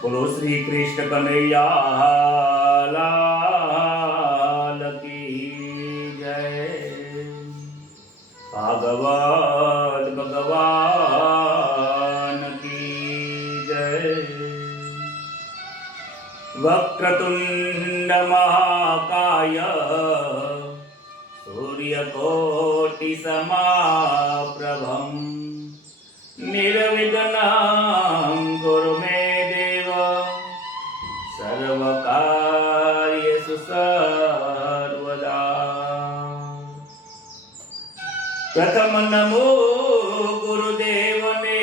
બોલો શ્રી કૃષ્ણ કનૈયા લાલ કી જય। ભાગવત ભગવાન કી જય। વક્રતુંડ મહાકાય સૂર્યકોટિ સમાપ્રભમ નિર્વિઘ્नं કુરુ મે દેવ સર્વકાર્યેષુ સર્વદા। પ્રથમ નમો ગુરુદેવને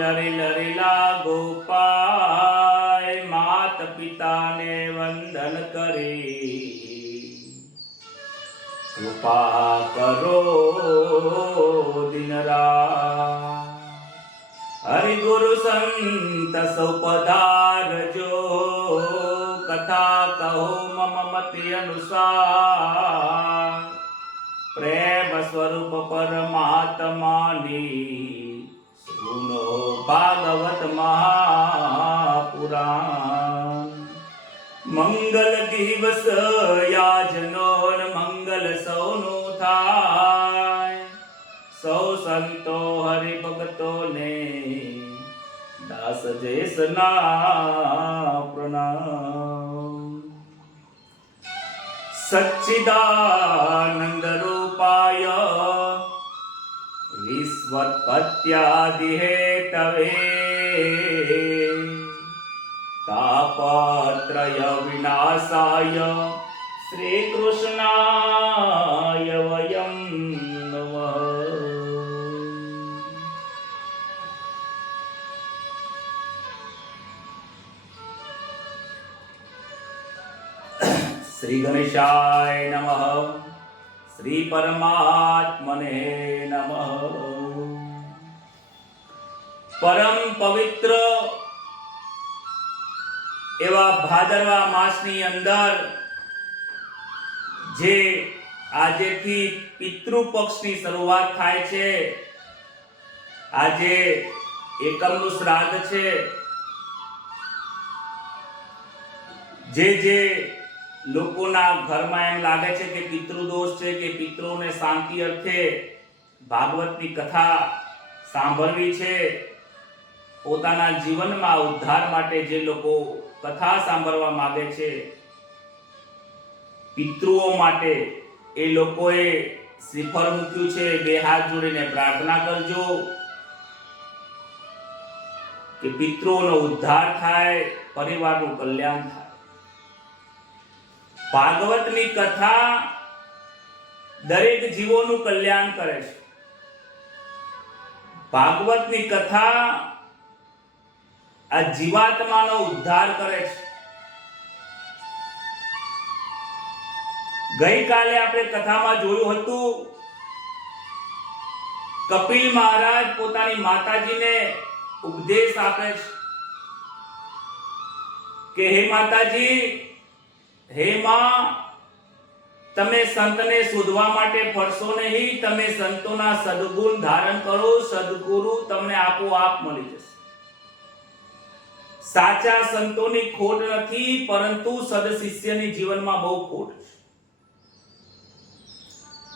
લરી લરી લાગો પાય માત પિતાને વંદન કરી કૃપા કરો દિન રાત। હરિ ગુરુ સંત સૌ પધારજો કથા કહો મમ મતિ અનુસાર પ્રેમ સ્વરૂપ પરમાત્માની સુનો ભાગવત મહાપુરાણ। મંગલ દિવસ યાજનો મંગલ સૌનું થાય સૌ સંતો હરિ ભક્તોને દાસ જયસના પ્રણામ। સચ્ચિદાનંદ રૂપાય વિશ્વોત્પત્યાદિ હેતવે તાપત્રય વિનાશાય શ્રી કૃષ્ણાય વયમ નમઃ। શ્રી ગણેશાય નમઃ। શ્રી પરમાત્મને નમઃ। પરમ પવિત્ર એવા ભાદરવા માસની અંદર જે આજેથી પિતૃ પક્ષની શરૂઆત થાય છે। આજે એકમનું શ્રાદ્ધ છે। જે લોકોના ઘરમાં એમ લાગે છે કે પિતૃદોષ છે કે પિતૃઓને શાંતિ અર્થે ભાગવતની કથા સાંભળવી છે, પોતાના જીવનમાં ઉદ્ધાર માટે જે લોકો કથા સાંભળવા માંગે છે, પિતૃઓ માટે એ લોકોએ શ્રીફળ મૂક્યું છે। બે હાથ જોડીને પ્રાર્થના કરજો કે પિતૃઓનો ઉદ્ધાર થાય, પરિવારનું કલ્યાણ થાય। ભાગવતની કથા દરેક જીવોનું કલ્યાણ કરે છે। ભાગવતની કથા આ જીવાત્માનો ઉદ્ધાર કરે છે। ગઈકાલે આપણે કથામાં જોયું હતું કપિલ મહારાજ પોતાની માતાજીને ઉપદેશ આપે છે કે હે માતાજી, હે માં, તમે સંતને શોધવા માટે ફરશો નહીં, તમે સંતોના સદગુણ ધારણ કરો, સદગુરુ તમને આપોઆપ મળી જશે। સાચા સંતોની ખોટ નથી, પરંતુ સદશિષ્યની જીવનમાં બહુ ખોટ છે।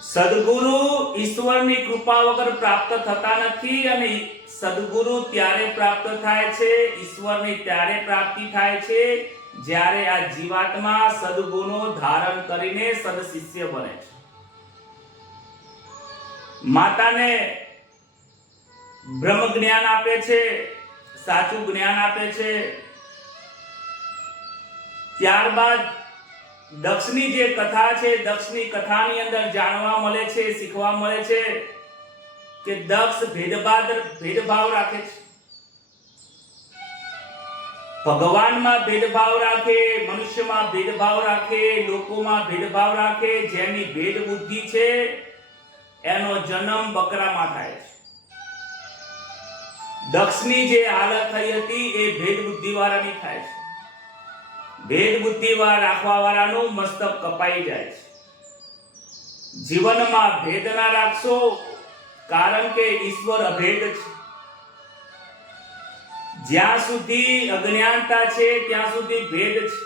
સદગુરુ ઈશ્વરની કૃપા વગર પ્રાપ્ત થતા નથી અને સદગુરુ ત્યારે પ્રાપ્ત થાય છે, ઈશ્વરની ત્યારે પ્રાપ્તિ થાય છે જ્યારે આ જીવાત્મા સદગુણો ધારણ કરીને સદશિષ્ય બને છે। માતાને બ્રહ્મ જ્ઞાન આપે છે, સાચું જ્ઞાન આપે છે। ત્યારબાદ દક્ષની જે કથા છે, દક્ષની કથાની અંદર જાણવા મળે છે, શીખવા મળે છે કે દક્ષ ભેદભાવ રાખે છે। ભગવાનમાં ભેદભાવ રાખે, મનુષ્યમાં ભેદભાવ રાખે, લોકોમાં ભેદભાવ રાખે। જેની ભેદ બુદ્ધિ છે એનો જન્મ બકરામાં થાય છે। દક્ષની જે હાલત થઈ હતી એ ભેદ બુદ્ધિ વાળાની થાય છે। ભેદ બુદ્ધિ રાખવા વાળાનું મસ્તક કપાઈ જાય છે। જીવનમાં ભેદ ના રાખશો, કારણ કે ઈશ્વર અભેદ છે। જ્યાં સુધી અજ્ઞાનતા છે ત્યાં સુધી ભેદ છે.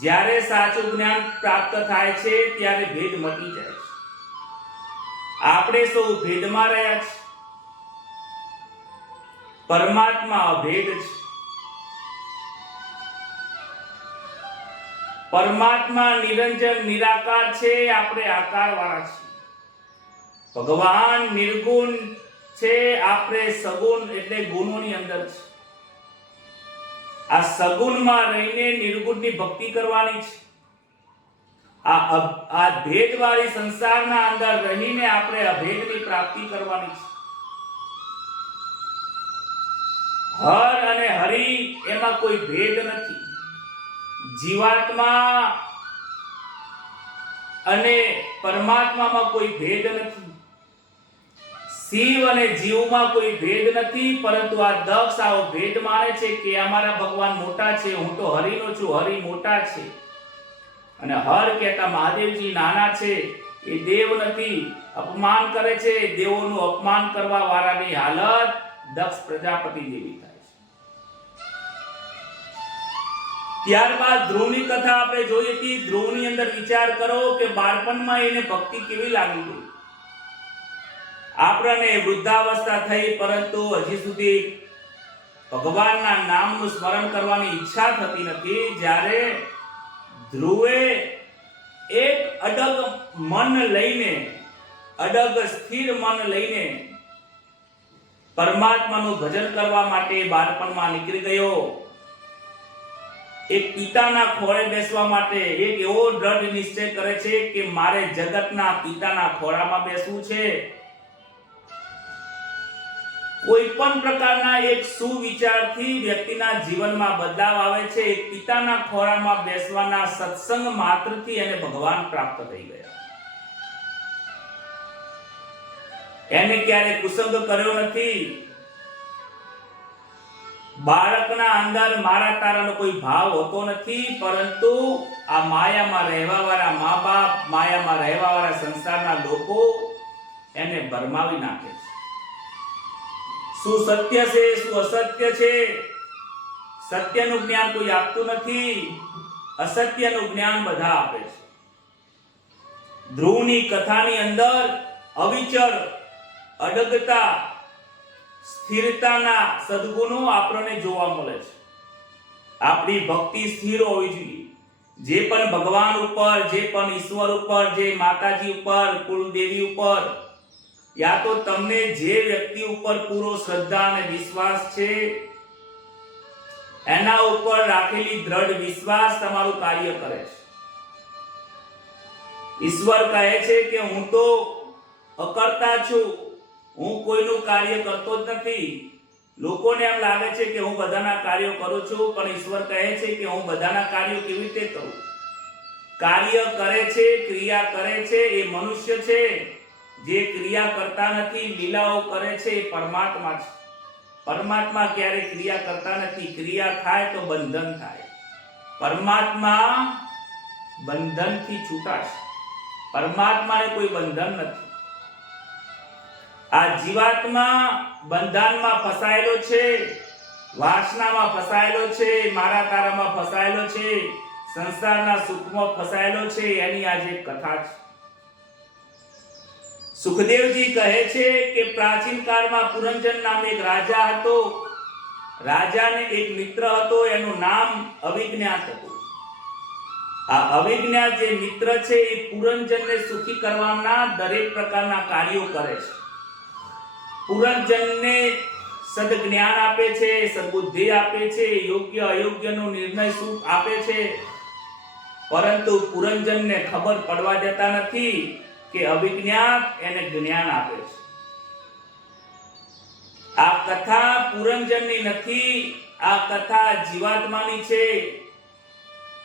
જ્યારે સાચું જ્ઞાન પ્રાપ્ત થાય છે ત્યારે ભેદ મટી જાય છે. આપણે સૌ ભેદમાં રહ્યા છે. પરમાત્મા અભેદ છે. પરમાત્મા નિરંજન નિરાકાર છે, આપણે આકાર વાળા છીએ. ભગવાન નિર્ગુણ છે, આપણે સગુણ એટલે ગુણોની અંદર છે. આ સગુણમાં રહીને નિર્ગુણની ભક્તિ કરવાની છે. આ ભેદવાળી સંસારના અંદર રહીને આપણે અભેદની પ્રાપ્તિ કરવાની છે. હર અને હરિ એમાં કોઈ ભેદ નથી. જીવાત્મા અને પરમાત્મામાં કોઈ ભેદ નથી. શિવ અને જીવમાં કોઈ ભેદ નથી. પરંતુ આ દક્ષ આવો ભેદ માને છે કે અમારા ભગવાન મોટા છે, હું તો હરિનો છું, હરિ મોટા છે. અને હર કહેતા મહાદેવજી નાના છે, એ દેવ નથી, અપમાન કરે છે. દેવોનું અપમાન કરવા વાળાની હાલત દક્ષ પ્રજાપતિ જેવી થાય છે. ત્યારબાદ ધ્રુવની કથા આપણે જોઈ હતી. ધ્રુવની અંદર વિચાર કરો કે બાળપણમાં એને ભક્તિ કેવી લાગી ગઈ. આપણને વૃદ્ધાવસ્થા થઈ, પરંતુ હજી સુધી ભગવાનના નામનું સ્મરણ કરવાની ઈચ્છા થતી નથી. જ્યારે ધ્રુવે એક અડગ મન લઈને, અડગ સ્થિર મન લઈને પરમાત્માનું ભજન કરવા માટે બાળપણમાં નીકળી ગયો. એક પિતાના ખોળે બેસવા માટે એક એવો દ્રઢ નિશ્ચય કરે છે કે મારે જગતના પિતાના ખોળામાં બેસવું છે. કોઈ પણ પ્રકારના એક સુવિચારથી વ્યક્તિના જીવનમાં બદલાવ આવે છે. એક પિતાના ખોળામાં બેસવાના સત્સંગ માત્રથી એને ભગવાન પ્રાપ્ત થઈ ગયા. એને ક્યારે કુસંગ કર્યો નથી. બાળકના અંદર મારા તારાનો કોઈ ભાવ હોતો નથી, પરંતુ આ માયામાં રહેવા વાળા મા બાપ, માયામાં રહેવા વાળા સંસારના લોકો એને ભરમાવી નાખે છે. શું સત્ય છે, શું અસત્ય છે, સત્યનું જ્ઞાન કોઈ આપતું નથી. અસત્યનું જ્ઞાન બધા આપે છે. ધ્રુવની કથાની અંદર અવિચળ, અડગતા, સ્થિરતાના સદગુણો આપણને જોવા મળે છે. આપણી ભક્તિ સ્થિર હોવી જોઈએ. જે પણ ભગવાન ઉપર, જે પણ ઈશ્વર ઉપર, જે માતાજી ઉપર, કુળદેવી ઉપર, યા તો તમને જે વ્યક્તિ ઉપર પૂરો શ્રદ્ધા અને વિશ્વાસ છે, એના ઉપર રાખેલી દ્રઢ વિશ્વાસ તમારું કાર્ય કરે છે. ઈશ્વર કહે છે કે હું તો અકર્તા છું, હું કોઈનું કાર્ય કરતો જ નથી. લોકોને એમ લાગે છે કે હું બધાના કાર્યો કરું છું, પણ ઈશ્વર કહે છે કે હું બધાના કાર્યો કેવી રીતે કરું. કાર્ય કરે છે, ક્રિયા કરે છે એ મનુષ્ય છે. જે ક્રિયા કરતા નથી, લીલાઓ કરે છે એ પરમાત્મા છે. પરમાત્મા ક્યારે ક્રિયા કરતા નથી. ક્રિયા થાય તો બંધન થાય. પરમાત્મા બંધનથી છૂટા છે. પરમાત્માને કોઈ બંધન નથી. આ જીવાત્મા બંધનમાં ફસાયેલો છે, વાસનામાં ફસાયેલો છે, મારા તારામાં ફસાયેલો છે, સંસારના સુખમાં ફસાયેલો છે. એની આજે કથા છે. સુખદેવજી કહે છે કે પ્રાચીન કાળમાં પુરંજન નામે એક રાજા હતો. રાજાને એક મિત્ર હતો, એનું નામ અવિજ્ઞાત હતું. આ અવિજ્ઞાત જે મિત્ર છે એ પુરંજનને સુખી કરવાના દરેક પ્રકારના કાર્યો કરે છે. પુરંજનને સદજ્ઞાન આપે છે, સદબુદ્ધિ આપે છે, યોગ્ય અયોગ્યનો નિર્ણય સુખ આપે છે. પરંતુ પુરંજનને ખબર પડવા દેતા નથી કે અવિજ્ઞાત એને જ્ઞાન આપે છે. આ કથા પુરંજનની નથી, આ કથા જીવાત્માની છે.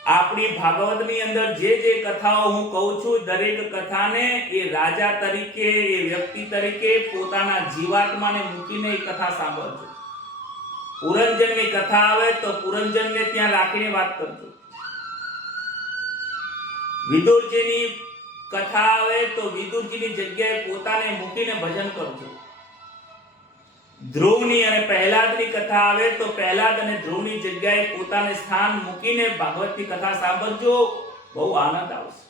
આપણી ભાગવતની અંદર જે કથાઓ હું કહું છું, દરેક કથાને એ રાજા તરીકે, એ વ્યક્તિ તરીકે પોતાના જીવાત્માને મૂકીને એ કથા સાંભળજો. પુરંજનની કથા આવે તો પુરંજનને ત્યાં રાખીને વાત કરજો. વિદુરજીની કથા આવે તો વિદુરજીની જગ્યાએ પોતાને મૂકીને ભજન કરજો. ધ્રુવની અને પ્રહલાદની કથા આવે તો પ્રહલાદ અને ધ્રુવની જગ્યાએ પોતાને સ્થાન મૂકીને ભાગવતની કથા સાંભળજો, બહુ આનંદ આવશે.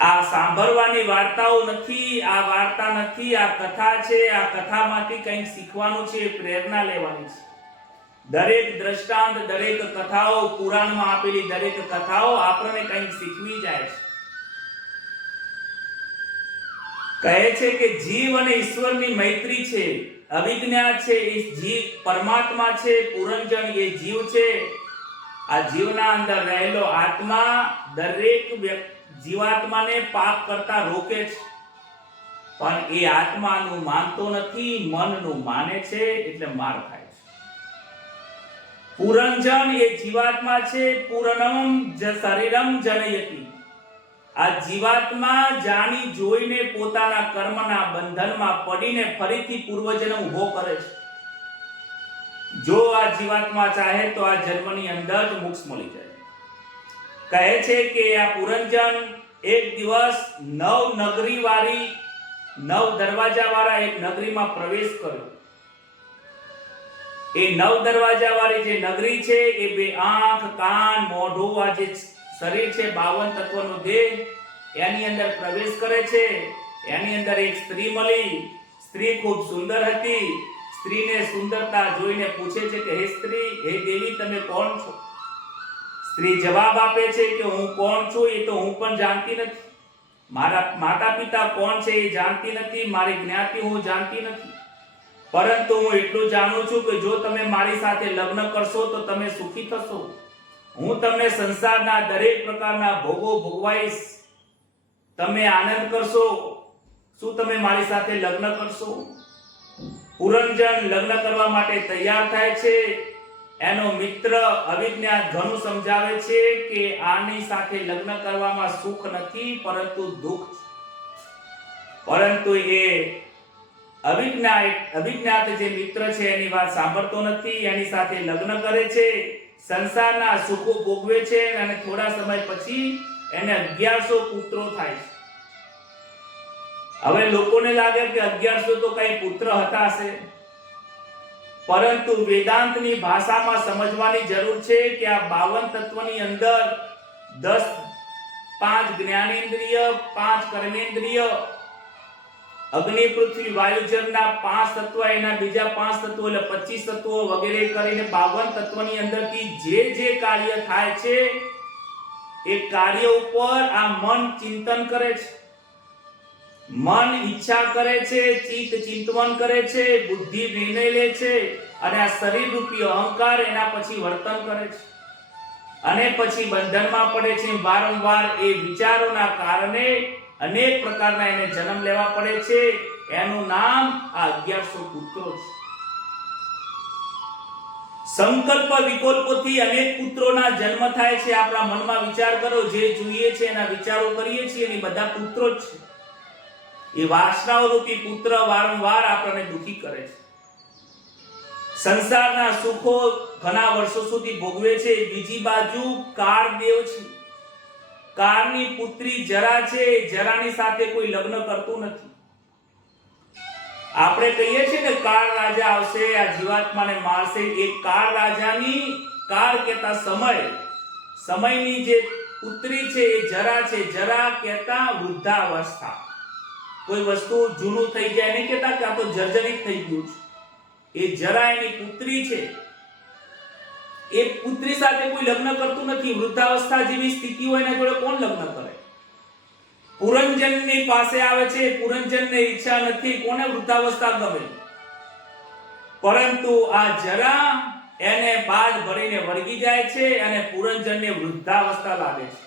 આ સાંભળવાની વાર્તાઓ નથી, આ વાર્તા નથી, આ કથા છે. આ કથામાંથી કંઈક શીખવાનું છે, પ્રેરણા લેવાની છે. દરેક દ્રષ્ટાંત, દરેક કથાઓ, પુરાણમાં આપેલી દરેક કથાઓ આપણને કંઈક શીખવી જાય છે. કહે છે કે જીવ અને ઈશ્વરની મૈત્રી છે, અવિજ્ઞાત છે. એ જીવ પરમાત્મા છે, પુરંજન એ જીવ છે. આ જીવના અંદર રહેલો આત્મા દરેક જીવાત્માને પાપ કરતા રોકે છે, પણ એ આત્માનું માનતો નથી, મનનું માને છે, એટલે માર ખાય છે. પુરંજન એ જીવાત્મા છે, પૂર્ણમ શરીરમ જનયતિ. આ જીવાત્મા જાણી જોઈને પોતાના કર્મના બંધનમાં પડીને ફરીથી પૂર્વજન્મ ઉભો કરે છે. જો આ જીવાત્મા ચાહે તો આ જન્મની અંદર જ મોક્ષ મળી જાય. કહે છે કે આ પુરંજન એક દિવસ 9 નગરી વાળી 9 દરવાજા વાળા એક નગરીમાં પ્રવેશ કર્યો. એ 9 દરવાજા વાળી જે નગરી છે એ બે આંખ, કાન, મોઢું, આ જે શરીર છે 52 તત્વનો દેહ, એની અંદર પ્રવેશ કરે છે. એની અંદર એક સ્ત્રી મળી. સ્ત્રી ખૂબ સુંદર હતી. સ્ત્રીને સુંદરતા જોઈને પૂછે છે કે હે સ્ત્રી, હે દેવી, તમે કોણ છો? સ્ત્રી જવાબ આપે છે કે હું કોણ છું એ તો હું પણ જાણતી નથી. મારા માતા પિતા કોણ છે એ જાણતી નથી. મારી જ્ઞાતિ હું જાણતી નથી. પરંતુ હું એટલું જાણું છું કે જો તમે મારી સાથે લગ્ન કરશો તો તમે સુખી થશો. હું તમને સંસારના દરેક પ્રકારના ભોગો ભોગવાઈશ. તમે આનંદ કરશો. શું તમે મારી સાથે લગ્ન કરશો? પુરંજન લગ્ન કરવા માટે તૈયાર થાય છે. એનો મિત્ર અવિજ્ઞાત ઘણું સમજાવે છે કે આની સાથે લગ્ન કરવામાં સુખ નથી, પરંતુ દુઃખ છે. પરંતુ એ અવિજ્ઞાત જે મિત્ર છે એની વાત સાંભળતો નથી. એની સાથે લગ્ન કરે છે, સંસારના સુખો ભોગવે છે અને થોડા સમય પછી એને 1100 પુત્રો થાય છે. હવે લોકોને લાગે કે 1100 તો કઈ પુત્ર હતા હશે, પરંતુ વેદાંતની ભાષામાં સમજવાની જરૂર છે કે આ 52 તત્વની અંદર 5 જ્ઞાનેન્દ્રિય, 5 કર્મેન્દ્રિય, અગ્નિ, પૃથ્વી, વાયુ, જળના 5 તત્વ, એના બીજા 5 તત્વો એટલે 25 તત્વો વગેરે કરીને 52 તત્વની અંદરથી જે કાર્ય થાય છે એ કાર્ય ઉપર આ મન ચિંતન કરે છે. મન ઈચ્છા કરે છે, ચિત્ત ચિંતવન કરે છે, બુદ્ધિ નિર્ણય લે છે અને આ શરીર રૂપી અહંકાર એના પછી વર્તન કરે છે અને પછી બંધનમાં પડે છે. વારંવાર એ વિચારોના કારણે અનેક પ્રકારના એને જન્મ લેવા પડે છે. એનું નામ આ 1100 પુત્રો છે. સંકલ્પ વિકલ્પોથી અનેક પુત્રોના જન્મ થાય છે. આપણા મનમાં વિચાર કરો, જે જોઈએ છે એના વિચારો કરીએ છીએ, એની બધા પુત્રો જ છે. એ વાસનાઓ રૂપી પુત્ર વારંવાર આપણને દુખી કરે છે. સંસારના સુખો ઘણા વર્ષો સુધી ભોગવે છે. બીજી બાજુ કાળદેવ છે. કાળની પુત્રી જરા છે. જરાની સાથે કોઈ લગ્ન કરતું નથી. આપણે કહીએ છીએ કે કાળ રાજા આવશે, આ જીવાત્માને મારશે. એ કાળ રાજાની, કાળ કહેતા સમયની જે પુત્રી છે એ જરા છે. જરા કહેતા વૃદ્ધાવસ્થા. કોઈ વસ્તુ જૂનું થઈ જાય નહીં કહેતા કે આ તો જર્જરિત થઈ ગયું છે. એ જરા એની પુત્રી છે. એ પુત્રી સાથે કોઈ લગ્ન કરતું નથી. વૃદ્ધાવસ્થા જેવી સ્થિતિ હોય એના જોડે કોણ લગ્ન કરે? પુરંજનની પાસે આવે છે. પુરંજનને ઈચ્છા નથી, કોને વૃદ્ધાવસ્થા ગમે? પરંતુ આ જરા એને બાજ ભરીને વળગી જાય છે અને પુરંજનને વૃદ્ધાવસ્થા લાગે છે.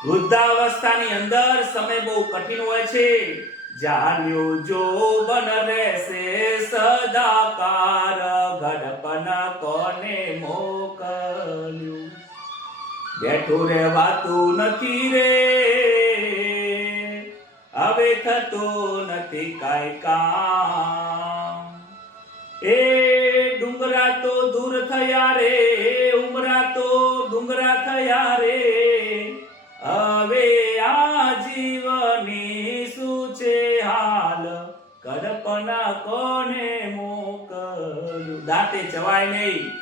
વૃદ્ધાવસ્થાની અંદર સમય બહુ કઠિન હોય છે. જાન્યો જો બન રહેશે સદાકાર, ગડપન કોને મોકલ્યું. બેઠું રહેવાતું નથી રે, હવે થતું નથી કાંઈ કામ. એ ડુંગરા તો દૂર થયા રે, ઉમરા તો ડુંગરા થયા રે, હવે આ જીવની શું છે હાલ, કડપ જાતે જવાય નહીં,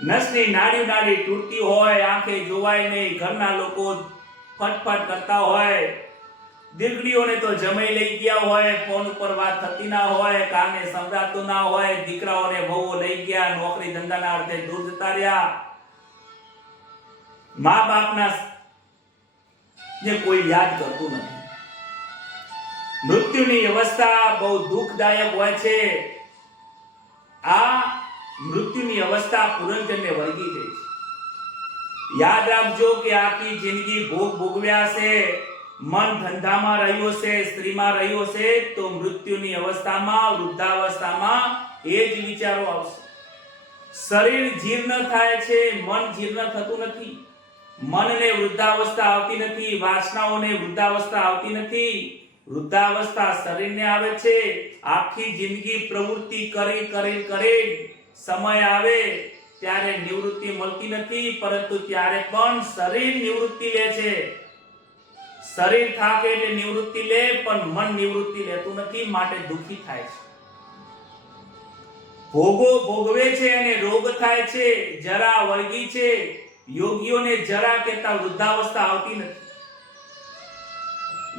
નસની નાડી નાડી તૂટતી હોય, આંખે જોવાય નહીં, ઘરના લોકો ફટફટ કરતા હોય, દીકરીઓને તો જમાઈ લઈ ગયા હોય, ફોન ઉપર વાત થતી ના હોય, કામે સંભળાતું ના હોય, દીકરાઓને વહુઓ લઈ ગયા, નોકરી ધંધાના અર્થે દૂર જતા રહ્યા, મા બાપના ને કોઈ યાદ કરતું નથી. મૃત્યુની અવસ્થા બહુ દુઃખદાયક હોય છે. આ મૃત્યુની અવસ્થા પુરંજનને વળગી જાય છે. યાદ રાખજો કે આખી જિંદગી ભોગ ભોગવ્યા છે, મન ધંધામાં રહ્યો છે, સ્ત્રીમાં રહ્યો છે, તો મૃત્યુની અવસ્થામાં, વૃદ્ધાવસ્થામાં એ જ વિચારો આવશે. શરીર જીર્ણ થાય છે, મન જીર્ણ થતું નથી. મનને વૃદ્ધાવસ્થા આવતી નથી, વાસનાઓને વૃદ્ધાવસ્થા આવતી નથી. વૃદ્ધાવસ્થા શરીરને આવે છે. આખી જિંદગી પ્રવૃત્તિ કરી કરી કરી સમય આવે ત્યારે નિવૃત્તિ મળતી નથી, પરંતુ ત્યારે પણ શરીર નિવૃત્તિ લે છે. શરીર થાકે એટલે નિવૃત્તિ લે, પણ મન નિવૃત્તિ લેતું નથી, માટે દુઃખી થાય છે. ભોગો ભોગવે છે અને રોગ થાય છે, જરા વળગી છે. યોગીઓને જરા કહેતા વૃદ્ધાવસ્થા આવતી નથી.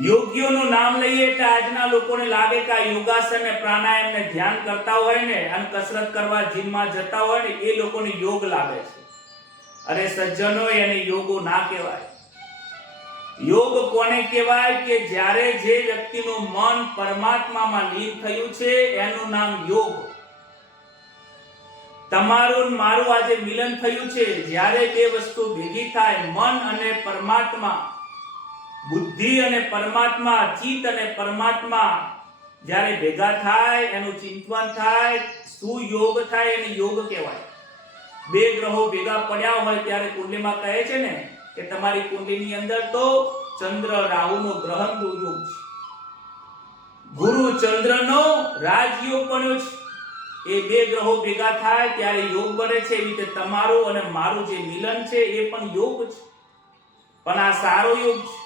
યોગીઓનું નામ લઈએ એટલે આજના લોકોને લાગે કે આ યોગાસન ને પ્રાણાયામ ને ધ્યાન કરતા હોય ને અને કસરત કરવા જીમમાં જતા હોય ને એ લોકોને યોગ લાગે છે. અરે સજ્જનો, એને યોગો ના કહેવાય. યોગ કોને કહેવાય કે જ્યારે જે વ્યક્તિનું મન પરમાત્મામાં લીન થયું છે એનું નામ યોગ. તમારું મારું આજે મિલન થયું છે, જ્યારે બે વસ્તુ ભેગી થાય, મન અને પરમાત્મા, બુદ્ધિ અને પરમાત્મા, ચિત્ત અને પરમાત્મા જ્યારે ભેગા થાય, એનું ચિંતન થાય, સુયોગ થાય, એને યોગ કહેવાય. બે ગ્રહો ભેગા પડ્યા હોય ત્યારે કુંડલીમાં કહે છે ને કે તમારી કુંડલીની અંદર તો ચંદ્ર રાહુનો ગ્રહનો યોગ છે, ગુરુ ચંદ્રનો રાજયોગ બન્યો છે. એ બે ગ્રહો ભેગા થાય ત્યારે યોગ બને છે. એવી રીતે તમારું અને મારું જે મિલન છે એ પણ યોગ છે, પણ આ સારો યોગ છે.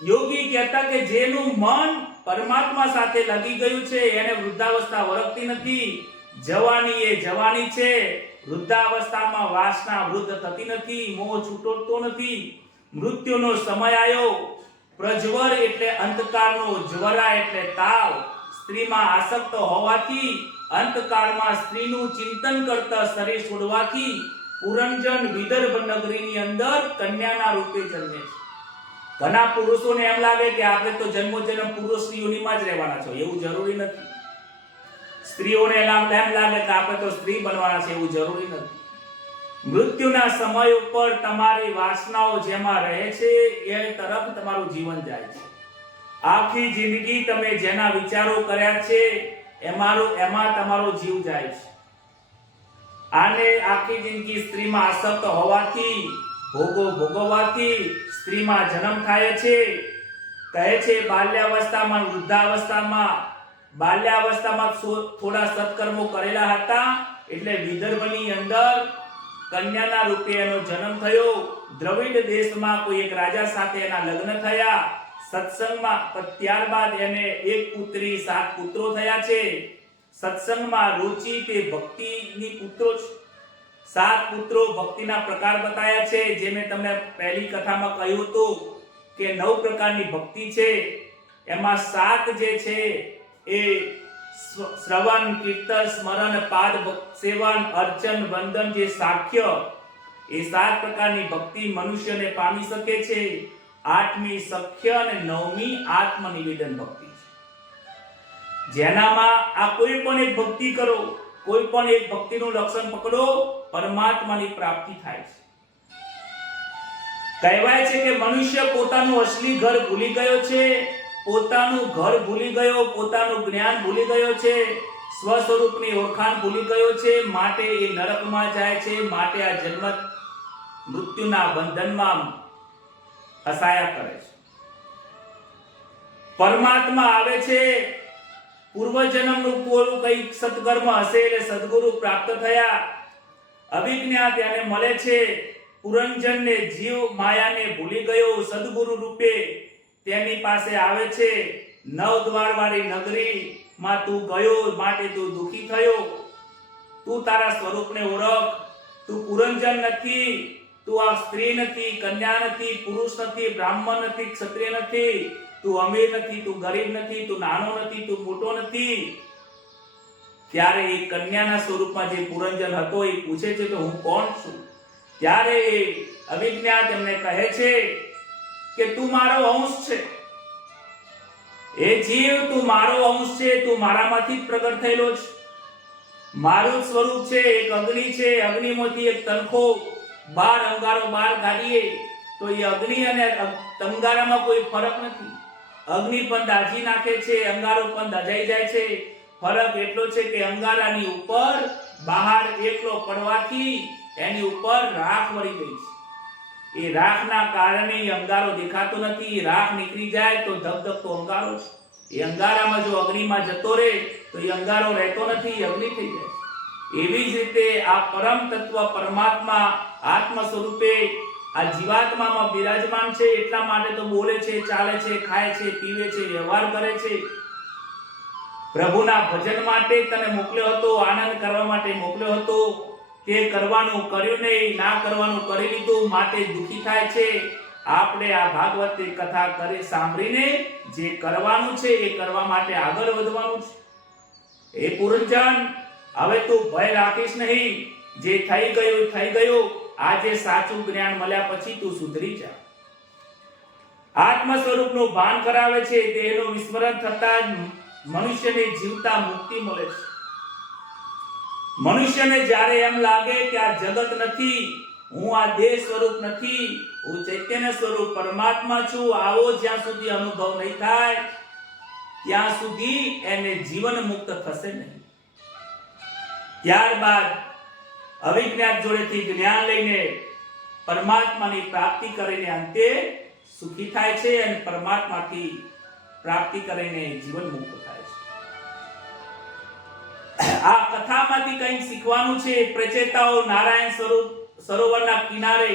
યોગી કહેતા કે જેનું મન પરમાત્મા સાથે લગી ગયું છે એને વૃદ્ધાવસ્થા વળગતી નથી. જવાની એ જવાની છે, વૃદ્ધાવસ્થામાં વાસના વૃદ્ધ થતી નથી, મોહ છૂટતો નથી. મૃત્યુનો સમય આવ્યો. પ્રજ્વર એટલે અંધકારનો, જ્વરા એટલે તાવ. સ્ત્રીમાં આસક્ત હોવાથી, અંતકાળમાં સ્ત્રીનું ચિંતન કરતા શરીર છોડવાથી પુરંજન વિદર્ભ નગરીની અંદર કન્યાના રૂપે જન્મે છે. ઘણા પુરુષોને એમ લાગે કે આપણે તો જન્મોજન્મ પુરુષની યોનિમાં જ રહેવાના છો, એવું જરૂરી નથી. સ્ત્રીઓને એમ લાગે કે આપણે તો સ્ત્રી બનવાના છે, એવું જરૂરી નથી. મૃત્યુના સમય ઉપર તમારી વાસનાઓ જેમાં રહે છે એ તરફ તમારું જીવન જાય છે. આખી જિંદગી તમે જેના વિચારો કર્યા છે એમાં તમારો જીવ જાય છે. આને આખી જિંદગી સ્ત્રીમાં આસક્ત હોવાથી, ભોગો ભોગવવાથી સ્ત્રીમાં જન્મ થાય છે. કહે છે બાલ્યાવસ્થામાં, વૃદ્ધાવસ્થામાં, બાલ્યાવસ્થામાં થોડા સત્કર્મો કરેલા હતા એટલે વિદર્ભની અંદર કન્યાના રૂપે એનો જન્મ થયો. દ્રવિડ દેશમાં કોઈ એક રાજા સાથે એના લગ્ન થયા. સત્સંગમાં ત્યારબાદ એને એક પુત્રી, 7 પુત્રો થયા છે. સત્સંગમાં રુચિ તે ભક્તિની પુત્રો છે. 7 પુત્રો ભક્તિના પ્રકાર બતાયા છે. જે મેં તમને પહેલી કથામાં કહ્યું હતું કે 9 પ્રકારની ભક્તિ છે. એમાં 7 જે છે એ શ્રવણ, કીર્તન, સ્મરણ, પાદ સેવન, અર્ચન, વંદન, જે સાખ્ય, એ 7 પ્રકારની ભક્તિ મનુષ્યને પામી શકે છે. 8મી સખ્ય અને 9મી આત્મનિવેદન ભક્તિ છે. જેનામાં આ કોઈ પણ એક ભક્તિ કરો, કોઈ પણ એક ભક્તિનું લક્ષણ પકડો, પરમાત્માની પ્રાપ્તિ થાય છે. કહેવાય છે કે મનુષ્ય પોતાનું અસલી ઘર ભૂલી ગયો છે, પોતાનું ઘર ભૂલી ગયો, પોતાનું જ્ઞાન ભૂલી ગયો છે, સ્વ સ્વરૂપની ઓળખાણ ભૂલી ગયો છે, માટે એ નરકમાં જાય છે, માટે આ જન્મ મૃત્યુના બંધનમાં ફસાયા કરે છે. પરમાત્મા આવે છે, પૂર્વજન્મનું પૂરું કંઈક સત્કર્મ હશે એટલે સદગુરુ પ્રાપ્ત થયા. અભિજ્ઞાત એને મળે છે. પુરંજનને જીવ માયાને ભૂલી ગયો, સદગુરુ રૂપે તેની પાસે આવે છે. નવ દ્વારવાળી નગરીમાં તું ગયો માટે તું દુખી થયો. તું તારા સ્વરૂપને ઓળખ. તું પુરંજન નથી, તું આ સ્ત્રી નથી, કન્યા નથી, પુરુષ નથી, બ્રાહ્મણ નથી, ક્ષત્રિય નથી, તું અમીર નથી, તું ગરીબ નથી, તું નાનો નથી, તું મોટો નથી. ત્યારે એ કન્યાના સ્વરૂપમાં જે પુરંજન હતો એ પૂછે છે કે હું કોણ છું? ત્યારે એ અવિજ્ઞાત એમને કહે છે કે તું મારો અંશ છે. એ જીવ, તું મારો અંશ છે, તું મારામાંથી જ પ્રગટ થયેલો છે. મારું સ્વરૂપ છે એક અગ્નિ છે. અગ્નિમાંથી એક તણખો બાર અંગારો બાર કાઢીએ તો એ અગ્નિ અને અંગારામાં કોઈ ફરક નથી. અગ્નિ પણ દાજી નાખે છે, અંગારો પણ દજાઈ જાય છે. ફરક એટલો છે કે અંગારાની ઉપર બહાર એકલો પડવાથી એની ઉપર રાખ વળી ગઈ છે. એ રાખના કારણે અંગારો દેખાતો નથી. રાખ નીકળી જાય તો ધગધગતો અંગારો છે. એ અંગારામાં જો અગ્નિમાં જતો રહે તો એ અંગારો રહેતો નથી, અગ્નિ થઈ જાય. એવી જ રીતે આ પરમ તત્વ પરમાત્મા આત્મ સ્વરૂપે આ જીવાત્મામાં બિરાજમાન છે. એટલા માટે તો બોલે છે, ચાલે છે, ખાય છે, પીવે છે, વ્યવહાર કરે છે. પ્રભુના ભજન માટે તને મોકલ્યો હતો, આનંદ કરવા માટે મોકલ્યો હતો. તે કરવાનું કર્યું નહીં, ના કરવાનું કરી લીધું, માટે દુખી થાય છે. આપણે આ ભાગવતની કથા કરી સાંભળીને જે કરવાનું છે એ કરવા માટે આગળ વધવાનું છે. એ પુરંજન, હવે તું ભય રાખીશ નહીં. જે થઈ ગયું થઈ ગયું. આજે સાચું જ્ઞાન મળ્યા પછી તું સુધરી જા. આત્મ સ્વરૂપનું ભાન કરાવે છે. દેહનું વિસ્મરણ થતા જ મનુષ્યને જીવતા મુક્તિ મળે છે. મનુષ્યને જ્યારે એમ લાગે કે આ જગત નથી, હું આ દેહ સ્વરૂપ નથી, હું ચૈતન્ય સ્વરૂપ પરમાત્મા છું, આવો જ્યાં સુધી અનુભવ નહીં થાય ત્યાં સુધી એને જીવન મુક્ત થશે નહીં. ત્યારબાદ અવિજ્ઞાત જોડેથી જ્ઞાન લઈને પરમાત્માની પ્રાપ્તિ કરીને અંતે સુખી થાય છે અને પરમાત્માથી પ્રાપ્તિ કરીને જીવન મુક્ત થાય છે. આ કથામાંથી કંઈક શીખવાનું છે. પ્રચેતાઓ નારાયણ સ્વરૂપ સરોવરના કિનારે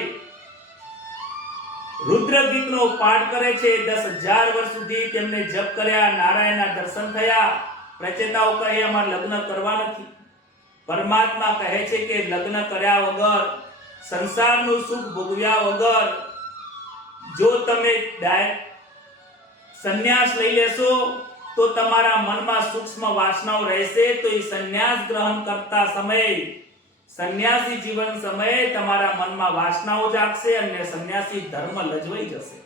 રુદ્ર ગીતનો પાઠ કરે છે. 10,000 વર્ષ સુધી તેમને જપ કર્યા, નારાયણના દર્શન થયા. પ્રચેતાઓ કહે અમારે લગ્ન કરવા નથી. પરમાત્મા કહે છે કે લગ્ન કર્યા વગર, સંસારનું સુખ ભોગવ્યા વગર જો તમે સંન્યાસ લઈ લેશો તો તમારા મનમાં સૂક્ષ્મ વાસનાઓ રહેશે. તો એ સંન્યાસ ગ્રહણ કરતા સમયે, સંન્યાસી જીવન સમયે તમારા મનમાં વાસનાઓ જાગશે અને સંન્યાસી ધર્મ લજવાઈ જશે.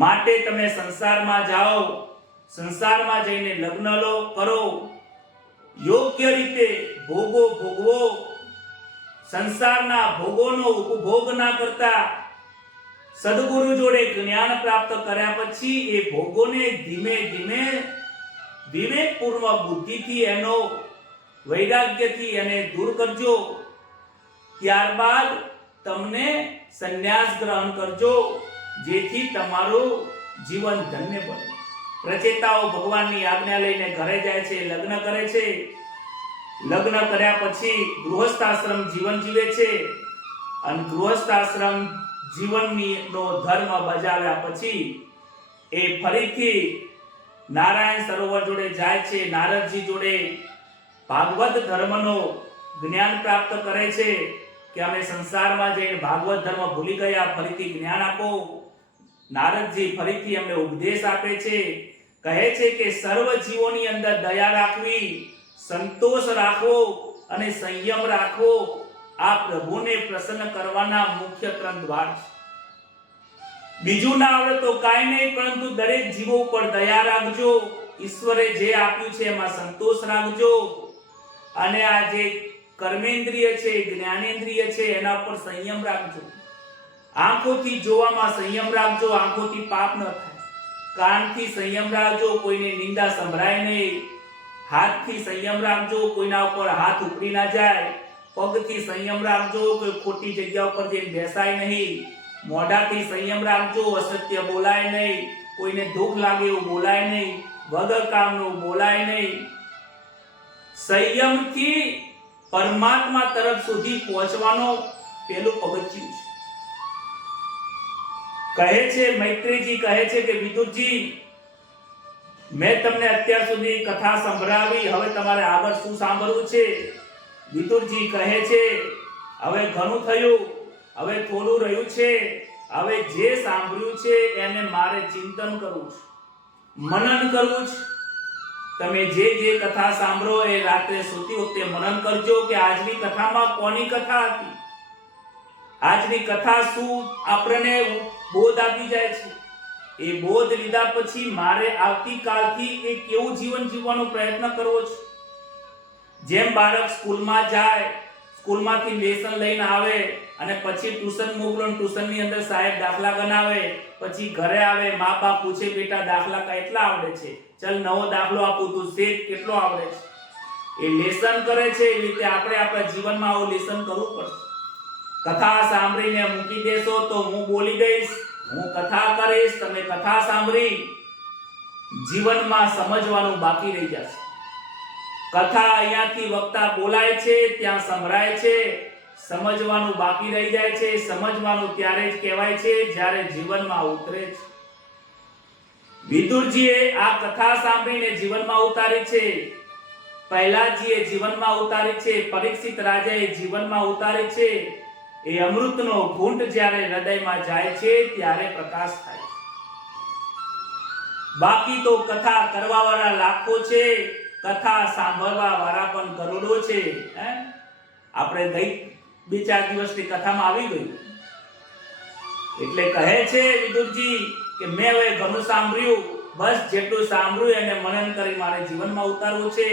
માટે તમે સંસારમાં જાઓ, સંસારમાં જઈને લગ્ન લો, કરો, યોગ્ય રીતે ભોગો ભોગવો. સંસારના ભોગોનો ઉપભોગ ના કરતા સદગુરુ જોડે જ્ઞાન પ્રાપ્ત કર્યા પછી એ ભોગોને ધીમે ધીમે વિવેકપૂર્વક બુદ્ધિથી એનો વૈરાગ્યથી એને દૂર કરજો. ત્યારબાદ તમને સંન્યાસ ગ્રહણ કરજો, જેથી તમારું જીવન ધન્ય બને. પ્રચેતાઓ ભગવાનની આજ્ઞા લઈને ઘરે જાય છે, લગ્ન કરે છે. લગ્ન કર્યા પછી ગૃહસ્થાશ્રમ જીવન જીવે છે અને ગૃહસ્થાશ્રમ જીવનનો ધર્મ બજાવ્યા પછી એ ફરીથી નારાયણ સરોવર જોડે જાય છે. નારદજી જોડે ભાગવત ધર્મનો જ્ઞાન પ્રાપ્ત કરે છે કે અમે સંસારમાં જઈને ભાગવત ધર્મ ભૂલી ગયા, ફરીથી જ્ઞાન આપો. નારદજી ફરીથી અમને ઉપદેશ આપે છે. કહે છે કે સર્વ જીવોની અંદર દયા રાખવી, સંતોષ રાખવો અને સંયમ રાખવો આ પ્રભુને પ્રસન્ન કરવાના મુખ્ય 3 દ્વાર છે. બીજું ના આવડે તો કાંઈ નહીં, પરંતુ દરેક જીવો પર દયા રાખજો. ઈશ્વરે જે આપ્યું છે એમાં સંતોષ રાખજો અને આ જે કર્મેન્દ્રિય છે, જ્ઞાનેન્દ્રિય છે એના પર સંયમ રાખજો. આંખોથી જોવામાં સંયમ રાખજો, આંખોથી પાપ ન થાય. કાનથી સંયમ રાખજો, કોઈને નિંદા સંભળાય નહીં. હાથથી સંયમ રાખજો, કોઈના ઉપર હાથ ઉપડી ના જાય. પગથી સંયમ રાખજો, કોઈ ખોટી જગ્યા ઉપર જઈને બેસાય નહીં. મોઢાથી સંયમ રાખજો, અસત્ય બોલાય નહીં, કોઈને દુઃખ લાગે એવું બોલાય નહીં, વગર કામનું બોલાય નહીં. સંયમથી પરમાત્મા તરફ સુધી પહોંચવાનો પહેલું પગથિયું છે. કહે છે મૈત્રેયજી કહે છે કે વિદુરજી, મેં તમને અત્યાર સુધી કથા સંભળાવી, હવે તમારે આગળ શું સાંભળવું છે? વિદુરજી કહે છે હવે ઘણું થયું, હવે થોડું રહ્યું છે, હવે જે સાંભળ્યું છે એને મારે ચિંતન કરવું છે, મનન કરવું છે. તમે જે કથા સાંભળો એ રાત્રે સૂતી વખતે મનન કરજો કે આજની કથામાં કોની કથા હતી, આજની કથા શું આપણને બોધ આપી જાય છે. એ બોધ લીધા પછી મારે આવતીકાલથી એ કેવું જીવન જીવવાનો પ્રયત્ન કરવો છે. જેમ બાળક સ્કૂલમાં જાય, સ્કૂલમાંથી લેસન લઈને આવે અને પછી ટ્યુશન મોકલો, ટ્યુશનની અંદર સાહેબ દાખલા ગણાવે, પછી ઘરે આવે, મા બાપ પૂછે બેટા દાખલા કેટલા આવડે છે, ચલ નવો દાખલો આપું, તું શીખ કેટલો આવડે છે. એ લેસન કરે છે. એ રીતે આપણે આપણા જીવનમાં આવું લેસન કરવું પડશે. કથા સાંભળીને મૂકી દેશો તો હું બોલી દઈશ, હું કથા કરીશ, તમે કથા સાંભળી જીવનમાં સમજવાનું બાકી રહી જશે. કથા અહીંયાથી વક્તા બોલાય છે, ત્યાં સંભળાય છે, સમજવાનું બાકી રહી જાય છે. સમજવાનું ત્યારે જ કહેવાય છે જ્યારે જીવનમાં ઉતરે છે. વિદુરજીએ આ કથા સાંભળીને જીવનમાં ઉતારી છે, પ્રહલાદજીએ જીવનમાં ઉતારી છે, પરીક્ષિત રાજાએ જીવનમાં ઉતારી છે. એ અમૃતનો ઘૂંટ જ્યારે હૃદયમાં જાય છે ત્યારે પ્રકાશ થાય છે. બાકી તો કથા કરવા વાળા લાખો છે, કથા સાંભળવા વાળા પણ કરોડો છે. આપણે ગઈ 2-4 દિવસની કથામાં આવી ગયું. એટલે કહે છે વિદુરજી કે મેં હવે ઘણું સાંભળ્યું, બસ જેટલું સાંભળ્યું એને મનન કરી મારે જીવનમાં ઉતારવું છે.